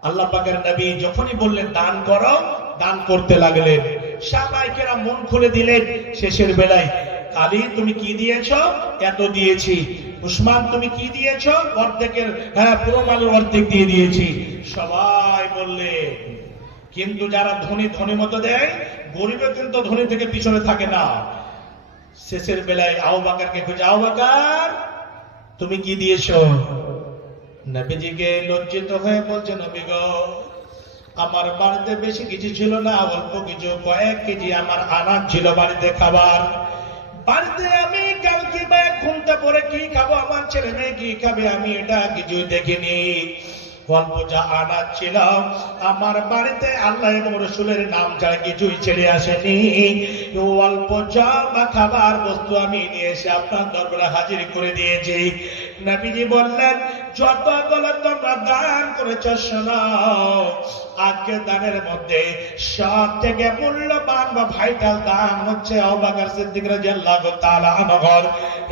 আল্লাহ পাকের নবী যখনই বললেন দান করো, দান করতে লাগলেন। সাহাবায়ে কেরাম মন খুলে দিলেন। শেষের বেলায়, আলী তুমি কি দিয়েছো? এত দিয়েছি। উসমান তুমি কি দিয়েছো? অর্ধেকের, পুরো মালের অর্ধেক দিয়ে দিয়েছি। সবাই বললে, কিন্তু যারা ধনী ধনী মতো দেয়, গরিবে কিন্তু ধনী থেকে পিছনে থাকে না। শেষের বেলায় আবু বকরকে খুঁজে, আবু বকর তুমি কি দিয়েছো? নবীজিকে লজ্জিত হয়ে বলছে, নবী গো, আমার বাড়িতে বেশি কিছু ছিল না, অল্প কিছু, কয়েক কেজি আমার আনাজ ছিল বাড়িতে খাবার। বাড়িতে আমি কালকে বা ঘুমটা পরে কি খাবো, আমার ছেলে মেয়ে কি খাবে, আমি এটা কিছুই দেখিনি। অল্প যা আনাজ ছিল আমার বাড়িতে, আল্লাহ এবং রাসূলের নাম ছাড়া কিছুই ছেড়ে আসেনি। অল্প চাল বা খাবার বস্তু আমি নিয়ে এসে আপনার দরবারে হাজির করে দিয়েছি। নবীজি বললেন, যতগুলো তোমরা দান করেছো, শোনো, আজকে দানের মধ্যে সব থেকে মূল্যবান বা ভাইটাল দান হচ্ছে আবু বকর সিদ্দিক রাদিয়াল্লাহু তাআলা আনহু।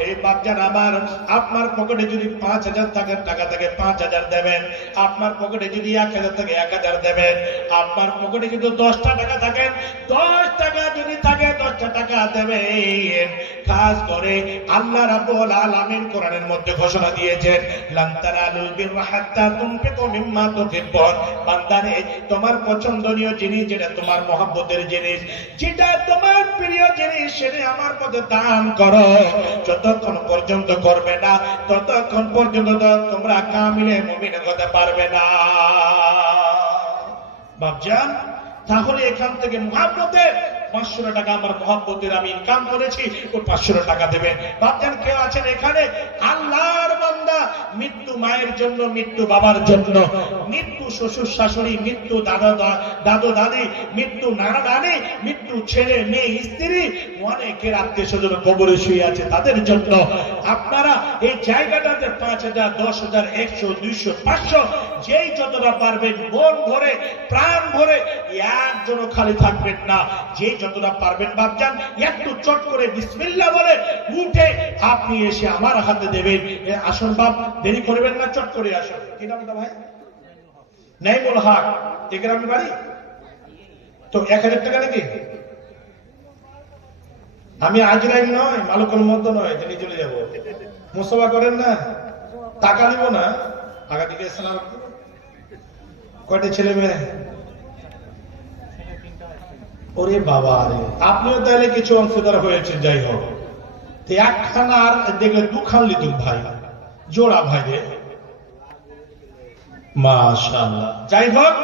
এই বাচ্চারা আমার, আপনার পকেটে যদি 5000 টাকা থাকে 5000 দেবেন, আপনার পকেটে যদি 1000 থাকে 1000 দেবেন, আপনার পকেটে যদি 10টা টাকা থাকে 10 টাকা যদি থাকে 10টা টাকা টাকা দেবেন। খাস করে আল্লাহ রাব্বুল আলামিন কোরআনের মধ্যে ঘোষণা দিয়েছেন, লান তানালুল বিররা হাত্তা তুনফিকু মিম্মা তুহিব্বুন। বান্দারে, তোমার পছন্দনীয় জিনিস, যেটা তোমার মহব্বতের জিনিস, যেটা তোমার প্রিয় জিনিস, সেটা আমার পথে দান করো। যতক্ষণ পর্যন্ত করবে না, ততক্ষণ পর্যন্ত তোমরা কামিলে মুমিন হতে পারবে না। বাপজান, তাহলে এখান থেকে মহব্বতের 500 টাকা আমার মহব্বতের আমি ইনকাম করেছি, ওই 500 টাকা দেবেন। বাপজান, কেউ আছেন এখানে আল্লাহর বান্দা, মৃত্যু মায়ের জন্য, মৃত্যু বাবার জন্য, মৃত্যু শ্বশুর শাশুড়ি, মৃত্যু দাদু দাদি, মৃত্যু নানা নানি, মৃত্যু ছেলে মেয়ে স্ত্রী, অনেকের আত্মীয় স্বজন কবরে শুয়ে আছে, তাদের জন্য আপনারা এই জায়গাটাতে 5,000, 10,000, 100, 200, 500 যেই যতটা পারবেন মন ভরে প্রাণ ভরে, একজনও খালি থাকবেন না, যে যতটা পারবেন বাপজান একটু চট করে বিসমিল্লাহ বলে উঠে আপনি এসে আমার হাতে দেবেন। আসুন বাপ, দেরি করবেন না, চট করে আসুন। কি নাম ভাই? নাইমুল হক, এই গ্রামের বাড়ি তো। 1,000 টাকা নাকি? আমি আজরাইল নয়, মালকুল মত নয়, তিনি চলে যাবো। মুসাফা করেন না, টাকা নিব না। আগা দিকে এসে না, কয়টা ছেলে মেয়ে? ওরে বাবা রে, আপনিও তাহলে কিছু অংশীদার হয়েছে। যাই হোক, একখানা আর দেখলে দুখান লিতুক ভাই, জোড়া ভাই রে, মাশাআল্লাহ। যাই হোক,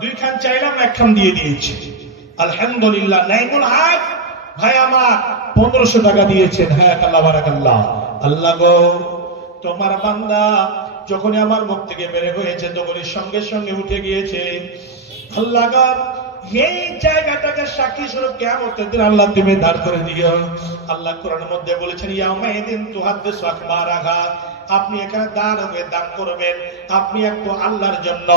2 খান চাইলাম, 1 খান দিয়ে দিয়েছি, আলহামদুলিল্লাহ। নাইমুল হক ভাই আমার 1500 টাকা দিয়েছেন। হ্যাঁ, আল্লাহ বারাকাল্লাহ। আল্লাহ গো, তোমার বান্দা যখনই আমার মুখ থেকে বের হয়েছে, তখনই সঙ্গে সঙ্গে উঠে গিয়েছে। আল্লাহ গো, এই জায়গাটাকে সাক্ষী স্বরূপ কিয়ামতের দিন আল্লাহ তুমি দাঁড় করে দিও। আল্লাহ কোরআনের মধ্যে বলেছেন, ইয়াউমাইদিন তুহাদ্দিসু আখবারাহা। আপনি এখানে দান করবেন, আপনি একটু আল্লাহর জন্য,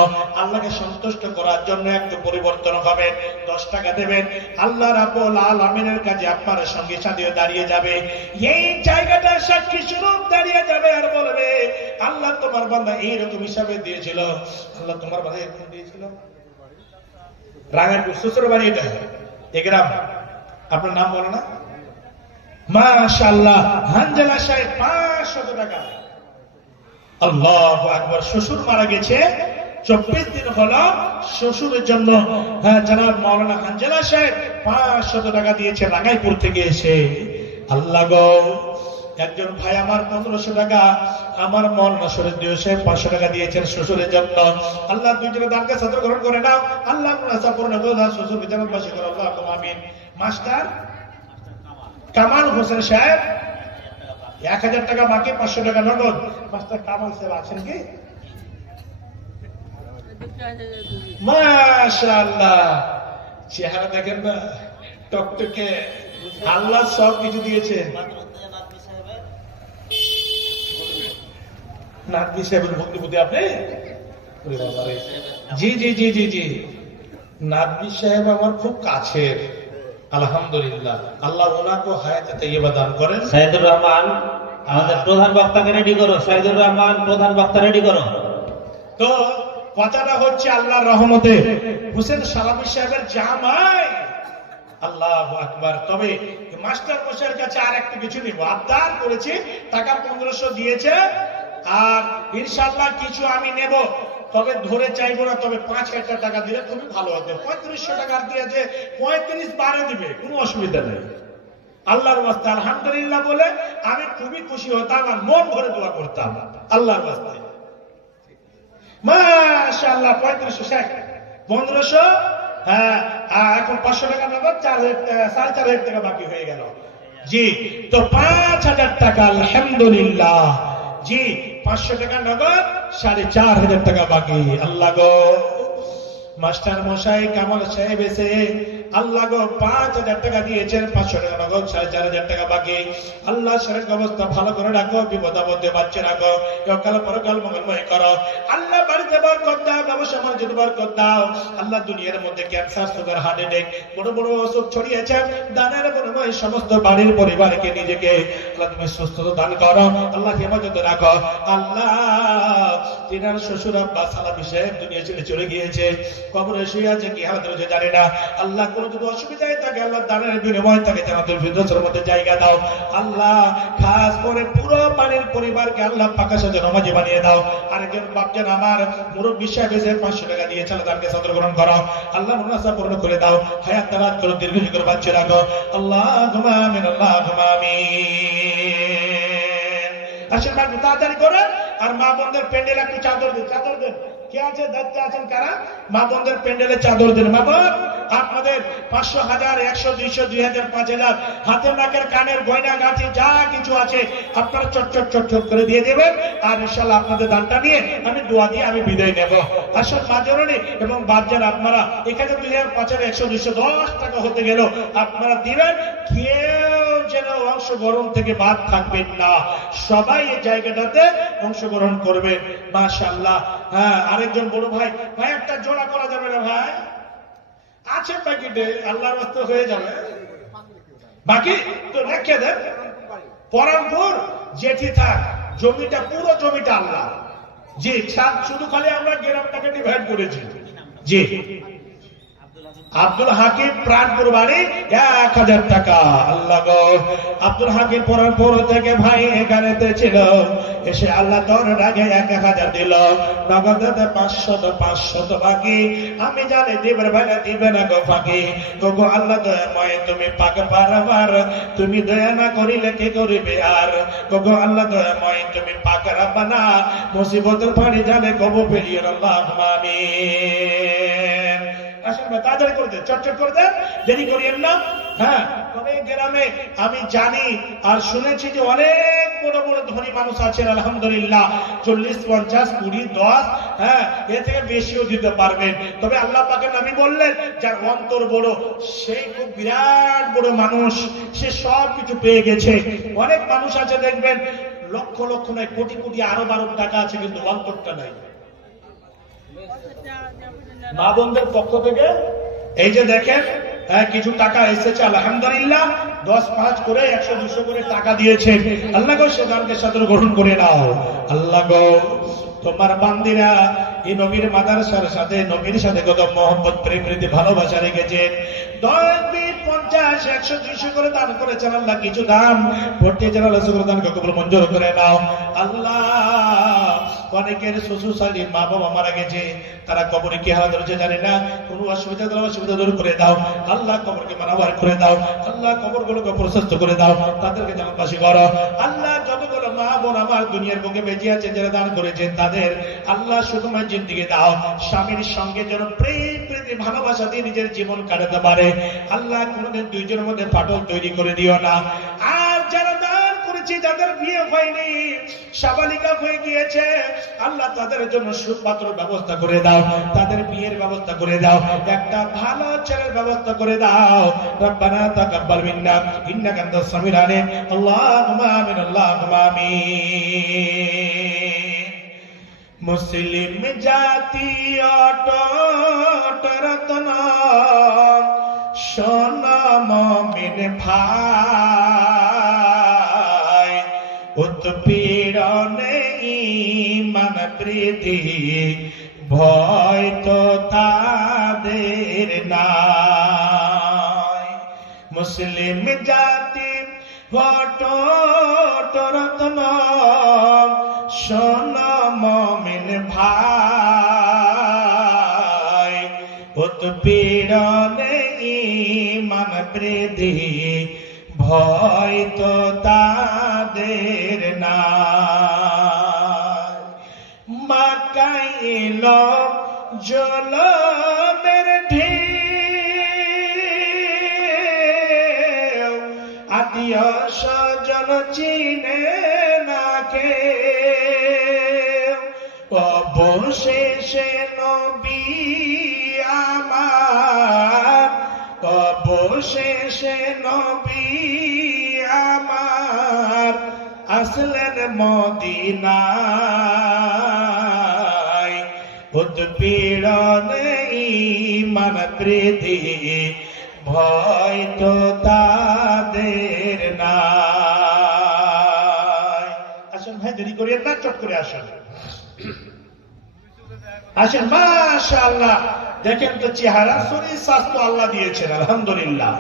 আল্লাহকে সন্তুষ্ট করার জন্য একটু পরিবর্তন হবে। 10 টাকা দেবেন, আল্লাহ রাব্বুল আলামিনের কাছে আপনার সঙ্গে সাথে দাঁড়িয়ে যাবে। এই জায়গাটা সাক্ষী স্বরূপ দাঁড়িয়ে যাবে আর বলবে, আল্লাহ তোমার বান্দা এইরকম হিসাবে দিয়েছিল, আল্লাহ তোমার বান্দা এরকম দিয়েছিল। রাঙ্গারপুর শ্বশুর বাড়ি এটা, এই গ্রাম। আপনার নাম বলো না? মাশাআল্লাহ, হানজালা সাহেব 500 টাকা। আল্লাহু আকবার। শ্বশুর মারা গেছে, 24 দিন হলো শ্বশুরের জন্য। হ্যাঁ, জনাব মাওলানা হানজালা সাহেব 500 টাকা দিয়েছে রাঙ্গাইপুর থেকে এসে। আল্লাহ গো, একজন ভাই আমার 1500 টাকা, আমার মাওলানা শরীফ সাহেব 500 টাকা দিয়েছেন শ্বশুরের জন্য। আল্লাহ দুইজনের দানকে সদর গ্রহণ করে নাও। আল্লাহ মুনাসা পূর্ণ করে দাও, শ্বশুর জান্নাত বাসী করো। আল্লাহুম্মা আমিন। মাস্টার কামাল হোসেন সাহেব 1000 টাকা বাকি, 500 টাকা নগদ। মাস্টার কামাল সাহেব আছেন কি? মাশাআল্লাহ, চেহারা দেখেন না, টকটকে। আল্লাহ সব কিছু দিয়েছে। নাদবি সাহেবের ভক্তিপতি আপনি? জি জি জি জি জি, নাদবি সাহেব আমার খুব কাছের, আলহামদুলিল্লাহ। আল্লাহ ওনাকে হায়াতে তাইয়্যিবা দান করেন। সাইদুর রহমান, আমাদের প্রধান বক্তাকে রেডি করো। সাইদুর রহমান, প্রধান বক্তা রেডি করো। তো কথাটা হচ্ছে আল্লাহর রহমতে হোসেন সালামী সাহেবের জামাই। আল্লাহু আকবার। তবে মাস্টার মশাইয়ের কাছে আর একটা কিছু নিব, আবদার করেছি, টাকা 1500 দিয়েছে, আর ইনশাআল্লাহ কিছু আমি নেব, তবে ধরে চাইবো না, তবে 5000 টাকা দিলে খুবই ভালো হতো। 3500 টাকা দিয়েছে, 35 বারে দিবে, কোনো অসুবিধা নেই। আল্লাহর ওয়াস্তে আলহামদুলিল্লাহ বলে আমি খুবই খুশি হতাম আর মন ভরে দোয়া করতাম আল্লাহর ওয়াস্তে। মাশাআল্লাহ, 3500 1500, হ্যাঁ, এখন 500 টাকা নগদ, 4500 টাকা বাকি হয়ে গেল। জি, তো 5000 টাকা আলহামদুলিল্লাহ। জি, 500 টাকা নগদ, 4500 টাকা বাকি। আল্লাহ গো, মাস্টার মশাই কামাল সাহেব এসে আল্লাহ গো 5000 টাকা দিয়েছেন, 500 টাকা নগদ, 4500 টাকা বাকি। আল্লাহ শরীর অবস্থা ভালো করে রাখো, বিপদ আপদে বাঁচিয়ে রাখো, কাল পরকাল মঙ্গলময় করো। আল্লাহ বাড়িতে বরকত দাও, ব্যবসা বাণিজ্যে বরকত দাও। আল্লাহ দুনিয়ার মধ্যে ক্যান্সার, সুগার, হার্ট অ্যাটাক, বড় বড় অসুখ ছড়িয়েছে, দানের বিনিময়ে সমস্ত বাড়ির পরিবারকে নিজেকে আল্লাহ তুমি সুস্থতা দান করো, আল্লাহ হেফাজতে রাখো। আল্লাহ তিনার শ্বশুর আব্বা সালামী সাহেব দুনিয়া ছেড়ে চলে গিয়েছে, কবরে শুয়ে আছে, কি হালত রয়েছে জানি না। আল্লাহ কোনো যদি অসুবিধায় থাকে আল্লাহ দানের বিনিময় থাকে জান্নাতুল ফিরদৌসের মধ্যে জায়গা দাও আল্লাহ। খাস করে পুরো বাড়ির পরিবারকে আল্লাহ পাকা সাজে নামাজি বানিয়ে দাও। আরেকজন বাপজান আমার মুরব্বী সাহেব এসে 500 টাকা দিয়ে চলো দানকে সদর গ্রহণ করো আল্লাহ মুনাসা পূর্ণ করে দাও, হায়াত দারাজ করো, দীর্ঘজীবী করে বাঁচিয়ে রাখো। আল্লাহুম্মা আমিন, আল্লাহুম্মা আমিন। আসেন ভাই তাড়াতাড়ি করে, আর মা বোনদের প্যান্ডেল একটু চাদর দিন, চাদর দেন। কে আছে দায়িত্বে আছেন কারা? মা বোনদের প্যান্ডেলে চাদর দেন। মা বোন আপনাদের 500, 1000, 100, 200, 2000, 5000 হাতের নাকের কানের গয়না গাঁথি যা কিছু আছে আপনারা চট চট চট চট করে দিয়ে দেবেন। আর ইনশাআল্লাহ আপনাদের দানটা নিয়ে আমি দোয়া দিয়ে আমি বিদায় নেব। আসল মা জননী এবং বাচ্চারা আপনারা এখানে 2000, 5000, 100, 200, 10 টাকা হতে গেল আপনারা দিবেন। কেউ যেন অংশগ্রহণ থেকে বাদ থাকবেন না, সবাই এই জায়গাটাতে অংশগ্রহণ করবেন। মাশাআল্লাহ। হ্যাঁ, আরেকজন বড় ভাই, ভাই একটা জোড়া করা যাবে না ভাই? আছে প্যাকেটে, আল্লাহর রাস্তা হয়ে যাবে। বাকি তো রেখে দেন। পরামপুর জেঠি থাক, জমিটা পুরো জমিটা আল্লাহ। জি, শুধু খালি আমরা গ্রামটাকে ডিভাইড করেছি। জি, আব্দুল হাকিম প্রাণপুর বাড়ি 1000 টাকা। আল্লাহ গো, আব্দুল হাকিম পরানপুর থেকে ভাই এখানেতে ছিল, এসে আল্লাহ তোর ডাকে 1000 দিল। নগদে 500 বাকি। আমি জানি দিবের বেলা দিবে না গো ফাঁকি। গো আল্লাহ দয়াময় তুমি পাক পারাবার, তুমি দয়া না করিলে কে করিবে আর। গো আল্লাহ দয়াময় তুমি পাক রাব্বানা, মুসিবতের পানি জানে কবু ফেলিও আল্লাহুম্মা আমিন। আসেন ভাই তাড়াতাড়ি করে দেন, চটচট করে দেন, দেরি করিয়েন না। হ্যাঁ, অনেক গ্রামে আমি জানি আর শুনেছি যে অনেক বড় বড় ধনী মানুষ আছেন আলহামদুলিল্লাহ, 40, 50, 20, 10, হ্যাঁ এর থেকে বেশিও দিতে পারবেন। তবে আল্লাহ পাকের নবী বললেন যার অন্তর বড় সেই খুব বিরাট বড় মানুষ, সে সব কিছু পেয়ে গেছে। অনেক মানুষ আছে দেখবেন লক্ষ লক্ষ নয়, কোটি কোটি আরব টাকা আছে, কিন্তু অন্তরটা নাই। মা বোনদের পক্ষ থেকে এই যে দেখেন কিছু টাকা এসেছে আলহামদুলিল্লাহ, 10, 5 করে 100, 200 করে টাকা দিয়েছেন। আল্লাহ গো সে দানকে সাদর গ্রহণ করে নাও। আল্লাহ গো তোমার বান্দিরা এই নবীর মাদ্রাসার সাথে নবীর সাথে কত মহব্বত, প্রেম, প্রীতি, ভালোবাসা রেখেছেন। 10, 20, 50, 100, 200 করে দান করেছেন। আল্লাহ কিছু দান ভর্তি জানালা সুবহান দানকে কবুল মঞ্জুর করে নাও। আল্লাহ অনেকের শ্বশুর শালী মা বাবা মারা গেছে, তারা কবরে কি হালাত রয়েছে জানি না, কোন অসুবিধা দূর করে দাও। আল্লাহ কবরকে মানাবার করে দাও। আল্লাহ কবরগুলোকে প্রশস্ত করে দাও, তাদেরকে জান্নাতবাসী করো। আল্লাহ যতগুলো মা বোন আমার দুনিয়ার বুকে বেঁচে আছে যারা দান করেছেন তাদের আল্লাহ সুখময় জিন্দেগি দাও। স্বামীর সঙ্গে যেন প্রেম, প্রীতি, ভালোবাসা দিয়ে নিজের জীবন কাটাতে পারে। আল্লাহ কোনোদিন দুইজনের মধ্যে ফাটল তৈরি করে দিও না। আর যারা দান করেছে যাদের বিয়ে হয়নি, সাবালিকা হয়ে গিয়েছে, আল্লাহ তাদের জন্য সুপাত্র ব্যবস্থা করে দাও, তাদের বিয়ের ব্যবস্থা করে দাও, একটা ভালো ছেলের ব্যবস্থা করে দাও। রব্বানা তাকাব্বাল মিন্না ইন্নাকা আনতাস সামিউল আলিম। আল্লাহুম্মা আমিন, আল্লাহুম্মা আমিন। মুসলিম জাতি অটুট রত্ন সোনা মুমিন ভাই, উৎপীড়নে ঈমান বৃদ্ধি ভয় তো তাদের নাই। মুসলিম জাতি অটুট রত্ন সোনা মুমিন ভাই, উৎপীড়নে ঈমান বৃদ্ধি ভয় তো তাদের নাই। মাকায় এলো জলমের ঢেউ, আত্মীয় স্বজন চিনে না কেউ, অবশেষে নবী আমার, অবশেষে নবী আমার আসলেন মদিনায়। উৎপীড়নে ঈমান বৃদ্ধি ভয় তো তাদের নাই। আসেন ভাই দেরি করিয়েন না, চট করে আসেন। আসেন। মাশাআল্লাহ দেখেন তো চেহারা, শরীর, স্বাস্থ্য আল্লাহ দিয়েছেন, আলহামদুলিল্লাহ।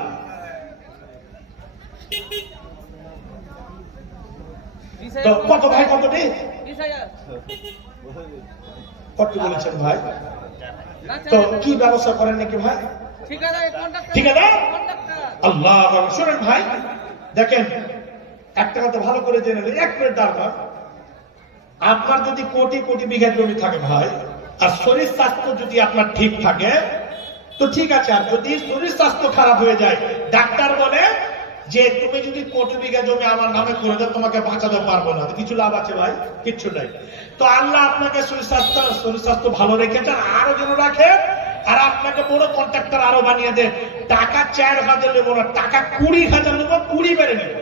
তো কত ভাই, কত নেই, কত বলেছেন ভাই? তো কি ব্যবস্থা করেন নাকি ভাই? ঠিকাদার আল্লাহ। শোনেন ভাই, দেখেন একটা কথা ভালো করে জেনে নেন, এক মিনিট দাঁড়ান। আপনার যদি কোটি কোটি বিঘা জমি থাকে ভাই, আর শরীর স্বাস্থ্য যদি আপনার ঠিক থাকে তো ঠিক আছে। আর যদি শরীর স্বাস্থ্য খারাপ হয়ে যায়, ডাক্তার বলে যে তুমি যদি কোটি বিঘা জমি আমার নামে করে দাও, তোমাকে বাঁচাতে পারবো না, তো কিছু লাভ আছে ভাই? কিচ্ছু নাই। তো আল্লাহ আপনাকে শরীর স্বাস্থ্য ভালো রেখেছেন, আরো যেন রাখে, আর আপনাকে বড় কন্ট্রাক্টর আরো বানিয়ে দেন। টাকা 4,000 নেবো না, টাকা 20,000 নেবো, 20 বেড়ে নেবো,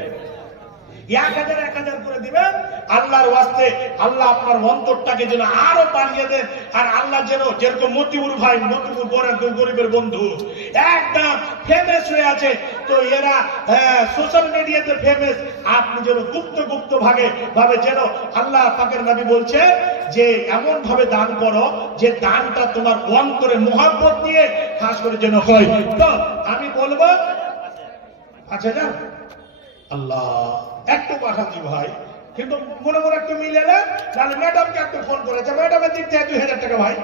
1,000 1,000 করে দিবেন আল্লাহর ওয়াস্তে। আল্লাহ আপনার অন্তরটাকে যেন আরো বাড়িয়ে দেন। আর আল্লাহ যেন, যেরকম মতিউর ভাই, মতিউর গরিবের বন্ধু একদম ফেমাস হয়ে আছে, তো এরা সোশ্যাল মিডিয়াতে ফেমাস, আপনি যেন গুপ্ত ভাবে যেন আল্লাহ পাকের নবী বলছে যে এমন ভাবে দান করো যে দানটা তোমার অন্তরে মহব্বত নিয়ে খাস করে যেন হয়। তো আমি বলবো, আচ্ছা না আল্লাহ একটু পাঠাচ্ছি ভাই, কিন্তু মনে একটু মিলে না, তাহলে ম্যাডামকে একটু ফোন করেছে, ম্যাডামের দিক থেকে 2,000 টাকা ভাই,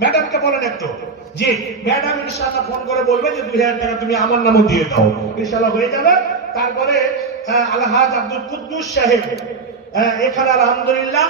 ম্যাডামকে বলেন একটু। জি ম্যাডাম ইনশাআল্লাহ ফোন করে বলবে যে 2,000 টাকা তুমি আমার নামে দিয়ে দাও, ইনশাআল্লাহ হয়ে যাবে। তারপরে আলহাজ আব্দুল কুদ্দুস সাহেব এখানে আলহামদুলিল্লাহ